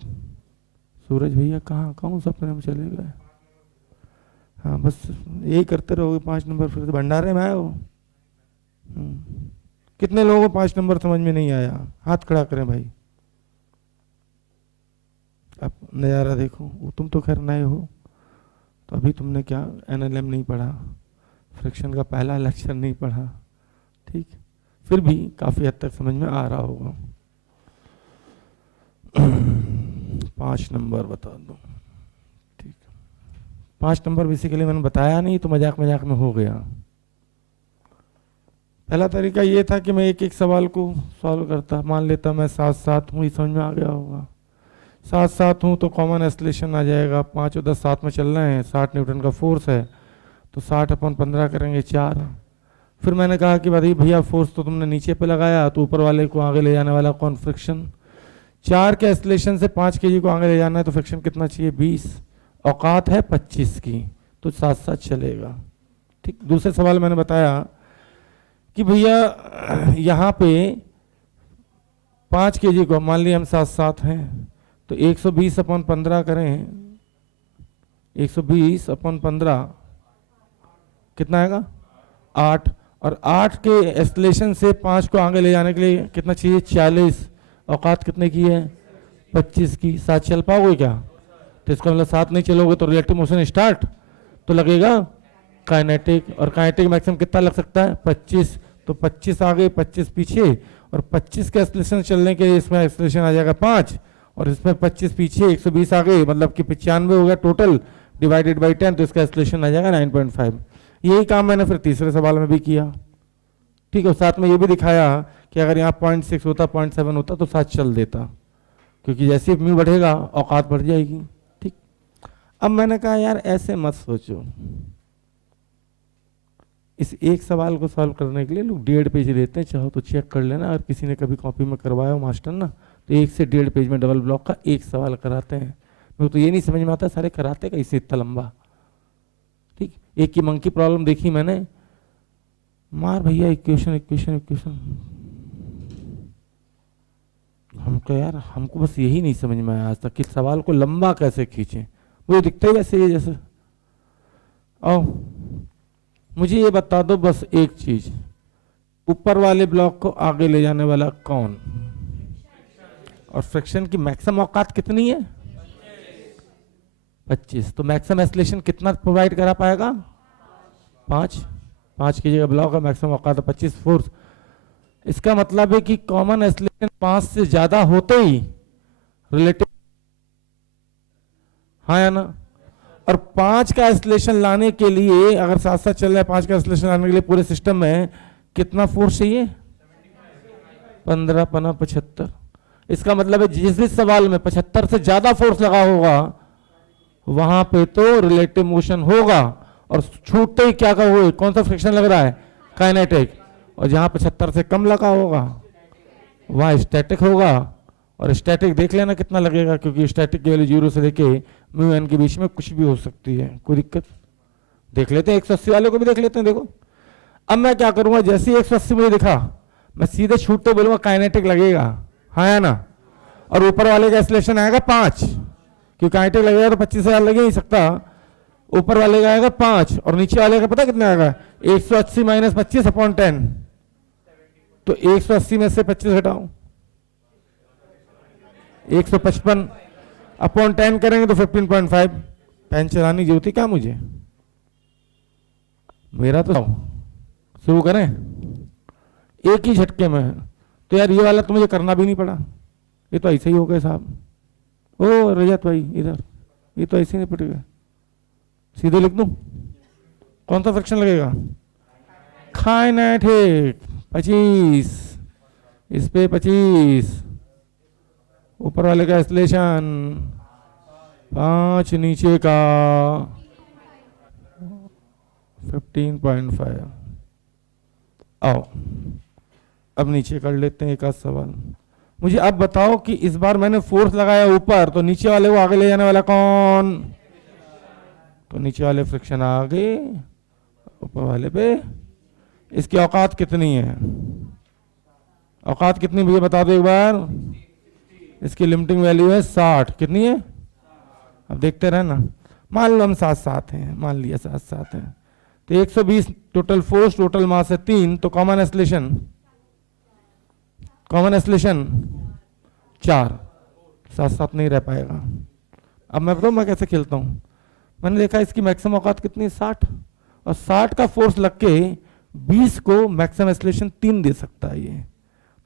सूरज भैया कहाँ कौन सपने में चले गए? हाँ बस यही करते रहोगे 5 नंबर, फिर तो भंडारे में आए हो। कितने लोगों को 5 नंबर समझ में नहीं आया? हाथ खड़ा करें भाई। अब नज़ारा देखो, वो तुम तो खैर नए हो, तो अभी तुमने क्या एनएलएम नहीं पढ़ा, फ्रिक्शन का पहला लेक्चर नहीं पढ़ा, ठीक? फिर भी काफ़ी हद तक समझ में आ रहा होगा। 5 नंबर बता दो, ठीक? 5 नंबर बेसिकली मैंने बताया नहीं, तो मजाक मजाक में हो गया। पहला तरीका ये था कि मैं एक एक सवाल को सॉल्व करता, मान लेता मैं 7 7 हूँ, ये समझ में आ गया होगा। 7 7 हूँ तो कॉमन एक्सेलरेशन आ जाएगा, 5 और 10 साथ में चल रहे हैं, 60 न्यूटन का फोर्स है, तो 60/15 करेंगे 4। फिर मैंने कहा कि भाई भैया फोर्स तो तुमने नीचे पे लगाया, तो ऊपर वाले को आगे ले जाने वाला कौन? फ्रिक्शन। 4 के एक्सेलरेशन से 5 kg को आगे ले जाना है, तो फ्रिक्शन कितना चाहिए? 20। औकात है 25 की, तो साथ साथ चलेगा, ठीक? दूसरे सवाल मैंने बताया कि भैया यहाँ पे 5 kg को मान लिया हम 7 7 हैं, तो 120/15 करें, 120/15 कितना आएगा? 8। और 8 के एक्सेलरेशन से 5 को आगे ले जाने के लिए कितना चाहिए? 40। औकात कितने की है? 25 की। साथ चल पाओगे क्या? तो इसका मतलब साथ नहीं चलोगे तो रिलेटिव मोशन स्टार्ट, तो लगेगा काइनेटिक। और काइनेटिक मैक्सिमम कितना लग सकता है? 25। तो 25 आगे 25 पीछे, और 25 के एक्सेलरेशन चलने के लिए इसमें एक्सेलरेशन आ जाएगा 5, और इसमें 25 पीछे 120 आगे, मतलब कि 95 हो गया टोटल, डिवाइडेड बाई 10, तो इसका एक्सेलरेशन आ जाएगा 9.5। यही काम मैंने फिर तीसरे सवाल में भी किया, ठीक है? साथ में ये भी दिखाया कि अगर यहाँ 0.6 होता, 0.7 होता तो साथ चल देता, क्योंकि जैसे म्यू बढ़ेगा औकात बढ़ जाएगी, ठीक? अब मैंने कहा यार ऐसे मत सोचो, इस एक सवाल को सॉल्व करने के लिए लोग 1.5 पेज देते हैं, चाहो तो चेक कर लेना। अगर किसी ने कभी कॉपी में करवाया हो मास्टर ना, तो 1 से 1.5 पेज में डबल ब्लॉक का एक सवाल कराते हैं। मेरे तो ये नहीं समझ में आता सारे कराते का इसे इतना लंबा, ठीक? एक की मंकी प्रॉब्लम देखी मैंने, मार भैया इक्वेशन इक्वेशन इक्वेशन। हमको यार, हमको बस यही नहीं समझ में आया आज तक कि सवाल को लंबा कैसे खींचें। मुझे दिखता है वैसे, ये जैसे आओ मुझे ये बता दो बस एक चीज, ऊपर वाले ब्लॉक को आगे ले जाने वाला कौन? और फ्रिक्शन की मैक्सिमम औकात कितनी है? 25। तो मैक्सिमम एक्सेलरेशन कितना प्रोवाइड करा पाएगा? 5 की जगह ब्लॉक है, मैक्सिमम औकात है 25 फोर्स। इसका मतलब है कि कॉमन एक्सेलरेशन 5 से ज्यादा होते ही रिलेटिव, हाँ या ना? और 5 का एक्सेलरेशन लाने के लिए, अगर साथ साथ चल रहा है 5 का एक्सेलरेशन लाने के लिए पूरे सिस्टम में कितना फोर्स चाहिए? 15 पना 75। इसका मतलब है जिस भी सवाल में 75 से ज्यादा फोर्स लगा होगा वहां पे तो रिलेटिव मोशन होगा, और छूटते ही क्या होगा? कौन सा फ्रिक्शन लग रहा है? काइनेटिक। और जहां 75 से कम लगा होगा वहां स्टैटिक होगा। और स्टैटिक देख लेना कितना लगेगा, क्योंकि स्टैटिक की वैल्यू 0 से लेके म्यू एन के बीच में कुछ भी हो सकती है, कोई दिक्कत। देख लेते हैं 180 वाले को भी देख लेते हैं। देखो अब मैं क्या करूंगा, जैसे ही 180 मुझे दिखा मैं सीधे छूटते बोलूंगा काइनेटिक लगेगा, हाँ या ना? और ऊपर वाले का एक्सेलरेशन आएगा 5, क्योंकि काइनेटिक लगेगा तो 25,000 लग ही नहीं सकता। ऊपर वाले का आएगा 5 और नीचे वाले का पता कितना आएगा? 180 माइनस 25 अपॉन 10। तो 180 में से 25 घटाओ, 155 अपॉन 10 करेंगे तो 15.5। पेन चलानी जरूरत थी क्या मुझे? मेरा तो शुरू करें एक ही झटके में। तो यार ये वाला तो मुझे करना भी नहीं पड़ा, ये तो ऐसे ही हो गए साहब। ओ रजत भाई इधर, ये तो ऐसे ही निपट गए। सीधे लिख दूं कौन सा फ्रिक्शन लगेगा? काइनेटिक 25, इस पे 25, ऊपर वाले का एक्सेलरेशन 5, नीचे का 15.5। आओ अब नीचे कर लेते हैं एक आध सवाल। मुझे अब बताओ कि इस बार मैंने फोर्स लगाया ऊपर, तो नीचे वाले को आगे ले जाने वाला कौन? तो नीचे वाले फ्रिक्शन आगे, ऊपर वाले पे। इसकी औकात कितनी है? औकात कितनी मुझे बता दो एक बार। इसकी लिमिटिंग वैल्यू है 60। कितनी है? अब देखते रहे ना। मान लो हम 7 हैं, मान लिया 7 हैं, तो 120 टोटल फोर्स, टोटल मास है 3, तो कॉमन एक्सेलरेशन 4। 7 नहीं रह पाएगा। अब मैं बताऊँ मैं कैसे खेलता हूँ। मैंने देखा इसकी मैक्सिमम औकात कितनी है? 60, और 60 का फोर्स लग के 20 को मैक्सिमम एक्सेलरेशन 3 दे सकता है ये।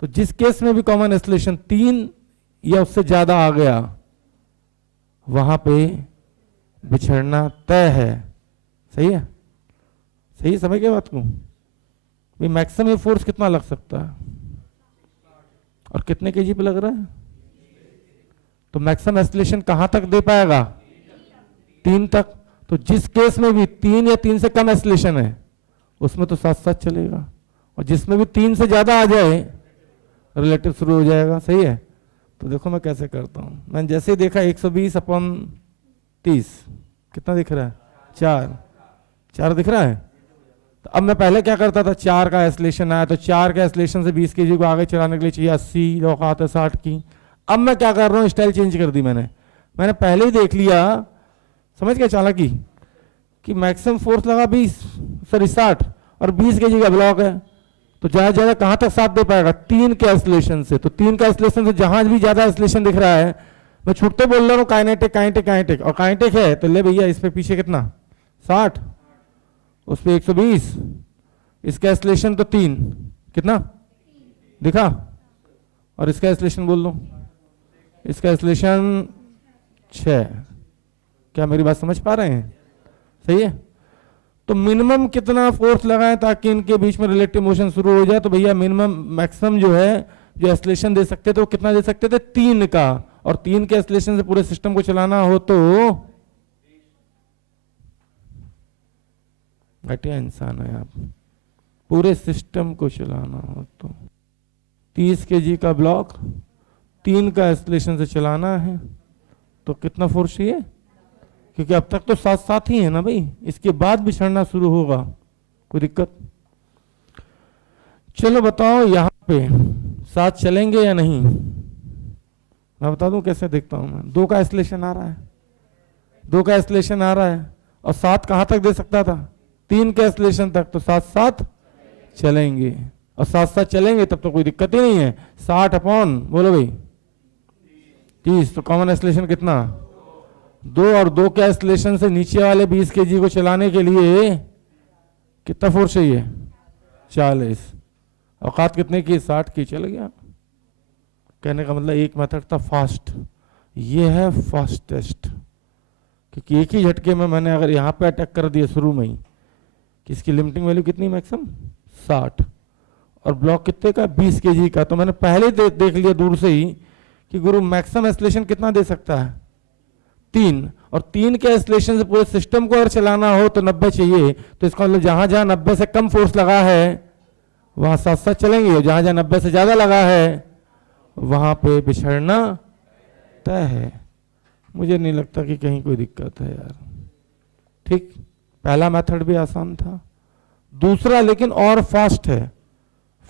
तो जिस केस में भी कॉमन एक्सेलरेशन 3 या उससे ज्यादा आ गया वहां पे बिछड़ना तय है। सही है? सही समझ गए बात को? भाई मैक्सिमम फोर्स कितना लग सकता है और कितने केजी पे लग रहा है? तो मैक्सिमम एक्सेलरेशन कहां तक दे पाएगा? 3 तक। तो जिस केस में भी 3 या 3 से कम एक्सेलरेशन है उसमें तो 7 चलेगा, और जिसमें भी 3 से ज्यादा आ जाए रिलेटिव शुरू हो जाएगा। सही है? तो देखो मैं कैसे करता हूं। मैंने जैसे ही देखा 120 अपॉन 30 कितना दिख रहा है? 4 दिख रहा है। तो अब मैं पहले क्या करता था, 4 का एक्सेलरेशन आया तो 4 के एक्सेलरेशन से 20 केजी को आगे चलाने के लिए चाहिए 80, औकात है 60 की। अब मैं क्या कर रहा हूँ, स्टाइल चेंज कर दी मैंने पहले ही देख लिया, समझ गया चालाकी, कि मैक्सिमम फोर्स लगा 60 और 20 केजी का ब्लॉक है, तो ज्यादा ज्यादा कहां तक साथ दे पाएगा? 3 के एक्सेलरेशन से। तो 3 के एक्सेलरेशन से जहां भी ज्यादा एक्सेलरेशन दिख रहा है मैं छूटते बोल रहा हूँ काइनेटिक, और काइनेटिक है तो ले भैया इस पे पीछे कितना? 60, उस पे 120, इसका एक्सेलरेशन तो 3, कितना दिखा? और इसका एक्सेलरेशन बोल दो, इसका एक्सेलरेशन 6। क्या मेरी बात समझ पा रहे हैं? सही है? तो मिनिमम कितना फोर्स लगाएं ताकि इनके बीच में रिलेटिव मोशन शुरू हो जाए? तो भैया मिनिमम मैक्सिमम जो है जो एक्सेलरेशन दे सकते थे वो कितना दे सकते थे? 3 का। और 3 के एक्सेलरेशन से पूरे सिस्टम को चलाना हो तो घटिया इंसान है आप। पूरे सिस्टम को चलाना हो तो 30 केजी का ब्लॉक 3 का एक्सेलरेशन से चलाना है तो कितना फोर्स चाहिए? क्योंकि अब तक तो साथ ही है ना भाई, इसके बाद बिछड़ना शुरू होगा। कोई दिक्कत? चलो बताओ यहां पे साथ चलेंगे या नहीं? मैं बता दूं कैसे देखता हूं मैं। 2 का एक्सेलरेशन आ रहा है, 2 का एक्सेलरेशन आ रहा है, और 7 कहां तक दे सकता था? 3 के एक्सेलरेशन तक। तो साथ चलेंगे, और साथ चलेंगे तब तो कोई दिक्कत ही नहीं है। 60 अपॉन बोलो भाई 30, तो कॉमन एक्सेलरेशन कितना? 2 और 2 के एक्सेलरेशन से नीचे वाले 20 kg को चलाने के लिए कितना फोर्स चाहिए? 40। औकात कितने की? 60 की। चल गया। कहने का मतलब एक मेथड था फास्ट, ये है फास्टेस्ट, क्योंकि एक ही झटके में मैंने अगर यहाँ पे अटैक कर दिया शुरू में ही कि इसकी लिमिटिंग वैल्यू कितनी मैक्सिमम 60 और ब्लॉक कितने का 20 kg का, तो मैंने पहले देख लिया दूर से ही कि गुरु मैक्सिमम एक्सेलरेशन कितना दे सकता है 3, और 3 के एक्सेलरेशन से पूरे सिस्टम को अगर चलाना हो तो 90 चाहिए। तो इसका मतलब जहां जहां 90 से कम फोर्स लगा है वहां साथ साथ चलेंगे, और जहां जहां 90 से ज्यादा लगा है वहां पे बिछड़ना तय है। मुझे नहीं लगता कि कहीं कोई दिक्कत है यार। ठीक, पहला मेथड भी आसान था, दूसरा लेकिन और फास्ट है।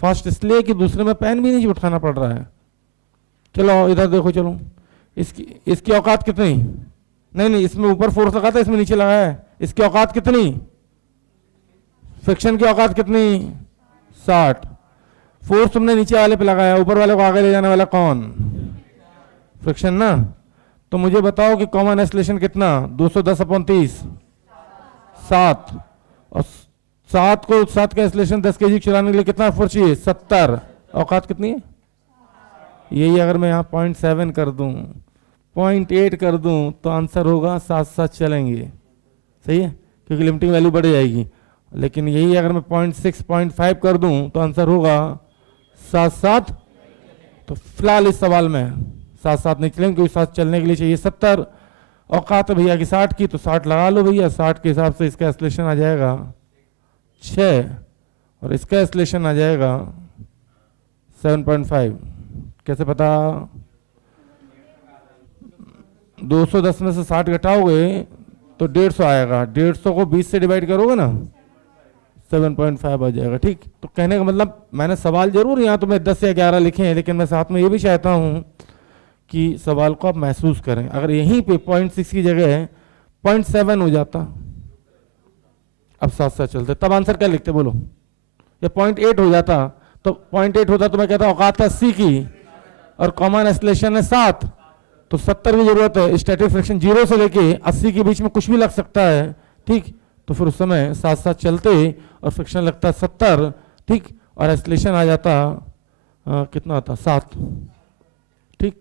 फास्ट इसलिए कि दूसरे में पेन भी नहीं उठाना पड़ रहा है। चलो इधर देखो, चलो इसकी औकात कितनी? नहीं, इसमें ऊपर फोर्स लगा था, इसमें नीचे लगा है। इसकी औकात कितनी? फ्रिक्शन की औकात कितनी? 60। फोर्स तुमने नीचे वाले पे लगाया, ऊपर वाले को आगे ले जाने वाला कौन? फ्रिक्शन ना। तो मुझे बताओ कि कॉमन एक्सेलरेशन कितना? 210/30 7, और 7 का एक्सेलरेशन 10 kg चलाने के लिए कितना फोर्स चाहिए? 70। औकात कितनी है? यही अगर मैं यहाँ 0.7 कर दूं, 0.8 कर दूं तो आंसर होगा साथ साथ चलेंगे। सही है, क्योंकि लिमिटिंग वैल्यू बढ़ जाएगी। लेकिन यही अगर मैं 0.6 0.5 कर दूं तो आंसर होगा साथ साथ। तो फिलहाल इस सवाल में साथ साथ नहीं चलेंगे, क्योंकि साथ चलने के लिए चाहिए 70। औकात है भैया की 60 की, तो 60 लगा लो भैया। 60 के हिसाब से इसका एक्सेलरेशन आ जाएगा 6 और इसका एक्सेलरेशन आ जाएगा 7.5। कैसे पता? 210 में से 60 घटाओगे तो 150 आएगा। 150 को 20 से डिवाइड करोगे ना, 7.5 आ जाएगा। ठीक, तो कहने का मतलब मैंने सवाल जरूर यहाँ तो मैं 10 या 11 लिखे हैं, लेकिन मैं साथ में ये भी चाहता हूँ कि सवाल को आप महसूस करें। अगर यहीं पे 0.6 की जगह 0.7 हो जाता, अब साथ साथ चलते, तब आंसर क्या लिखते बोलो? या 0.8 हो जाता, तो 0.8 होता तो मैं कहता औकात है 80 की और कॉमन एक्सेलरेशन है 7, तो 70 की जरूरत है। स्टैटिक फ्रिक्शन 0 से लेके 80 के बीच में कुछ भी लग सकता है। ठीक, तो फिर उस समय साथ साथ चलते और फ्रिक्शन लगता 70। ठीक, और एक्सेलरेशन आ जाता कितना आता? 7। ठीक।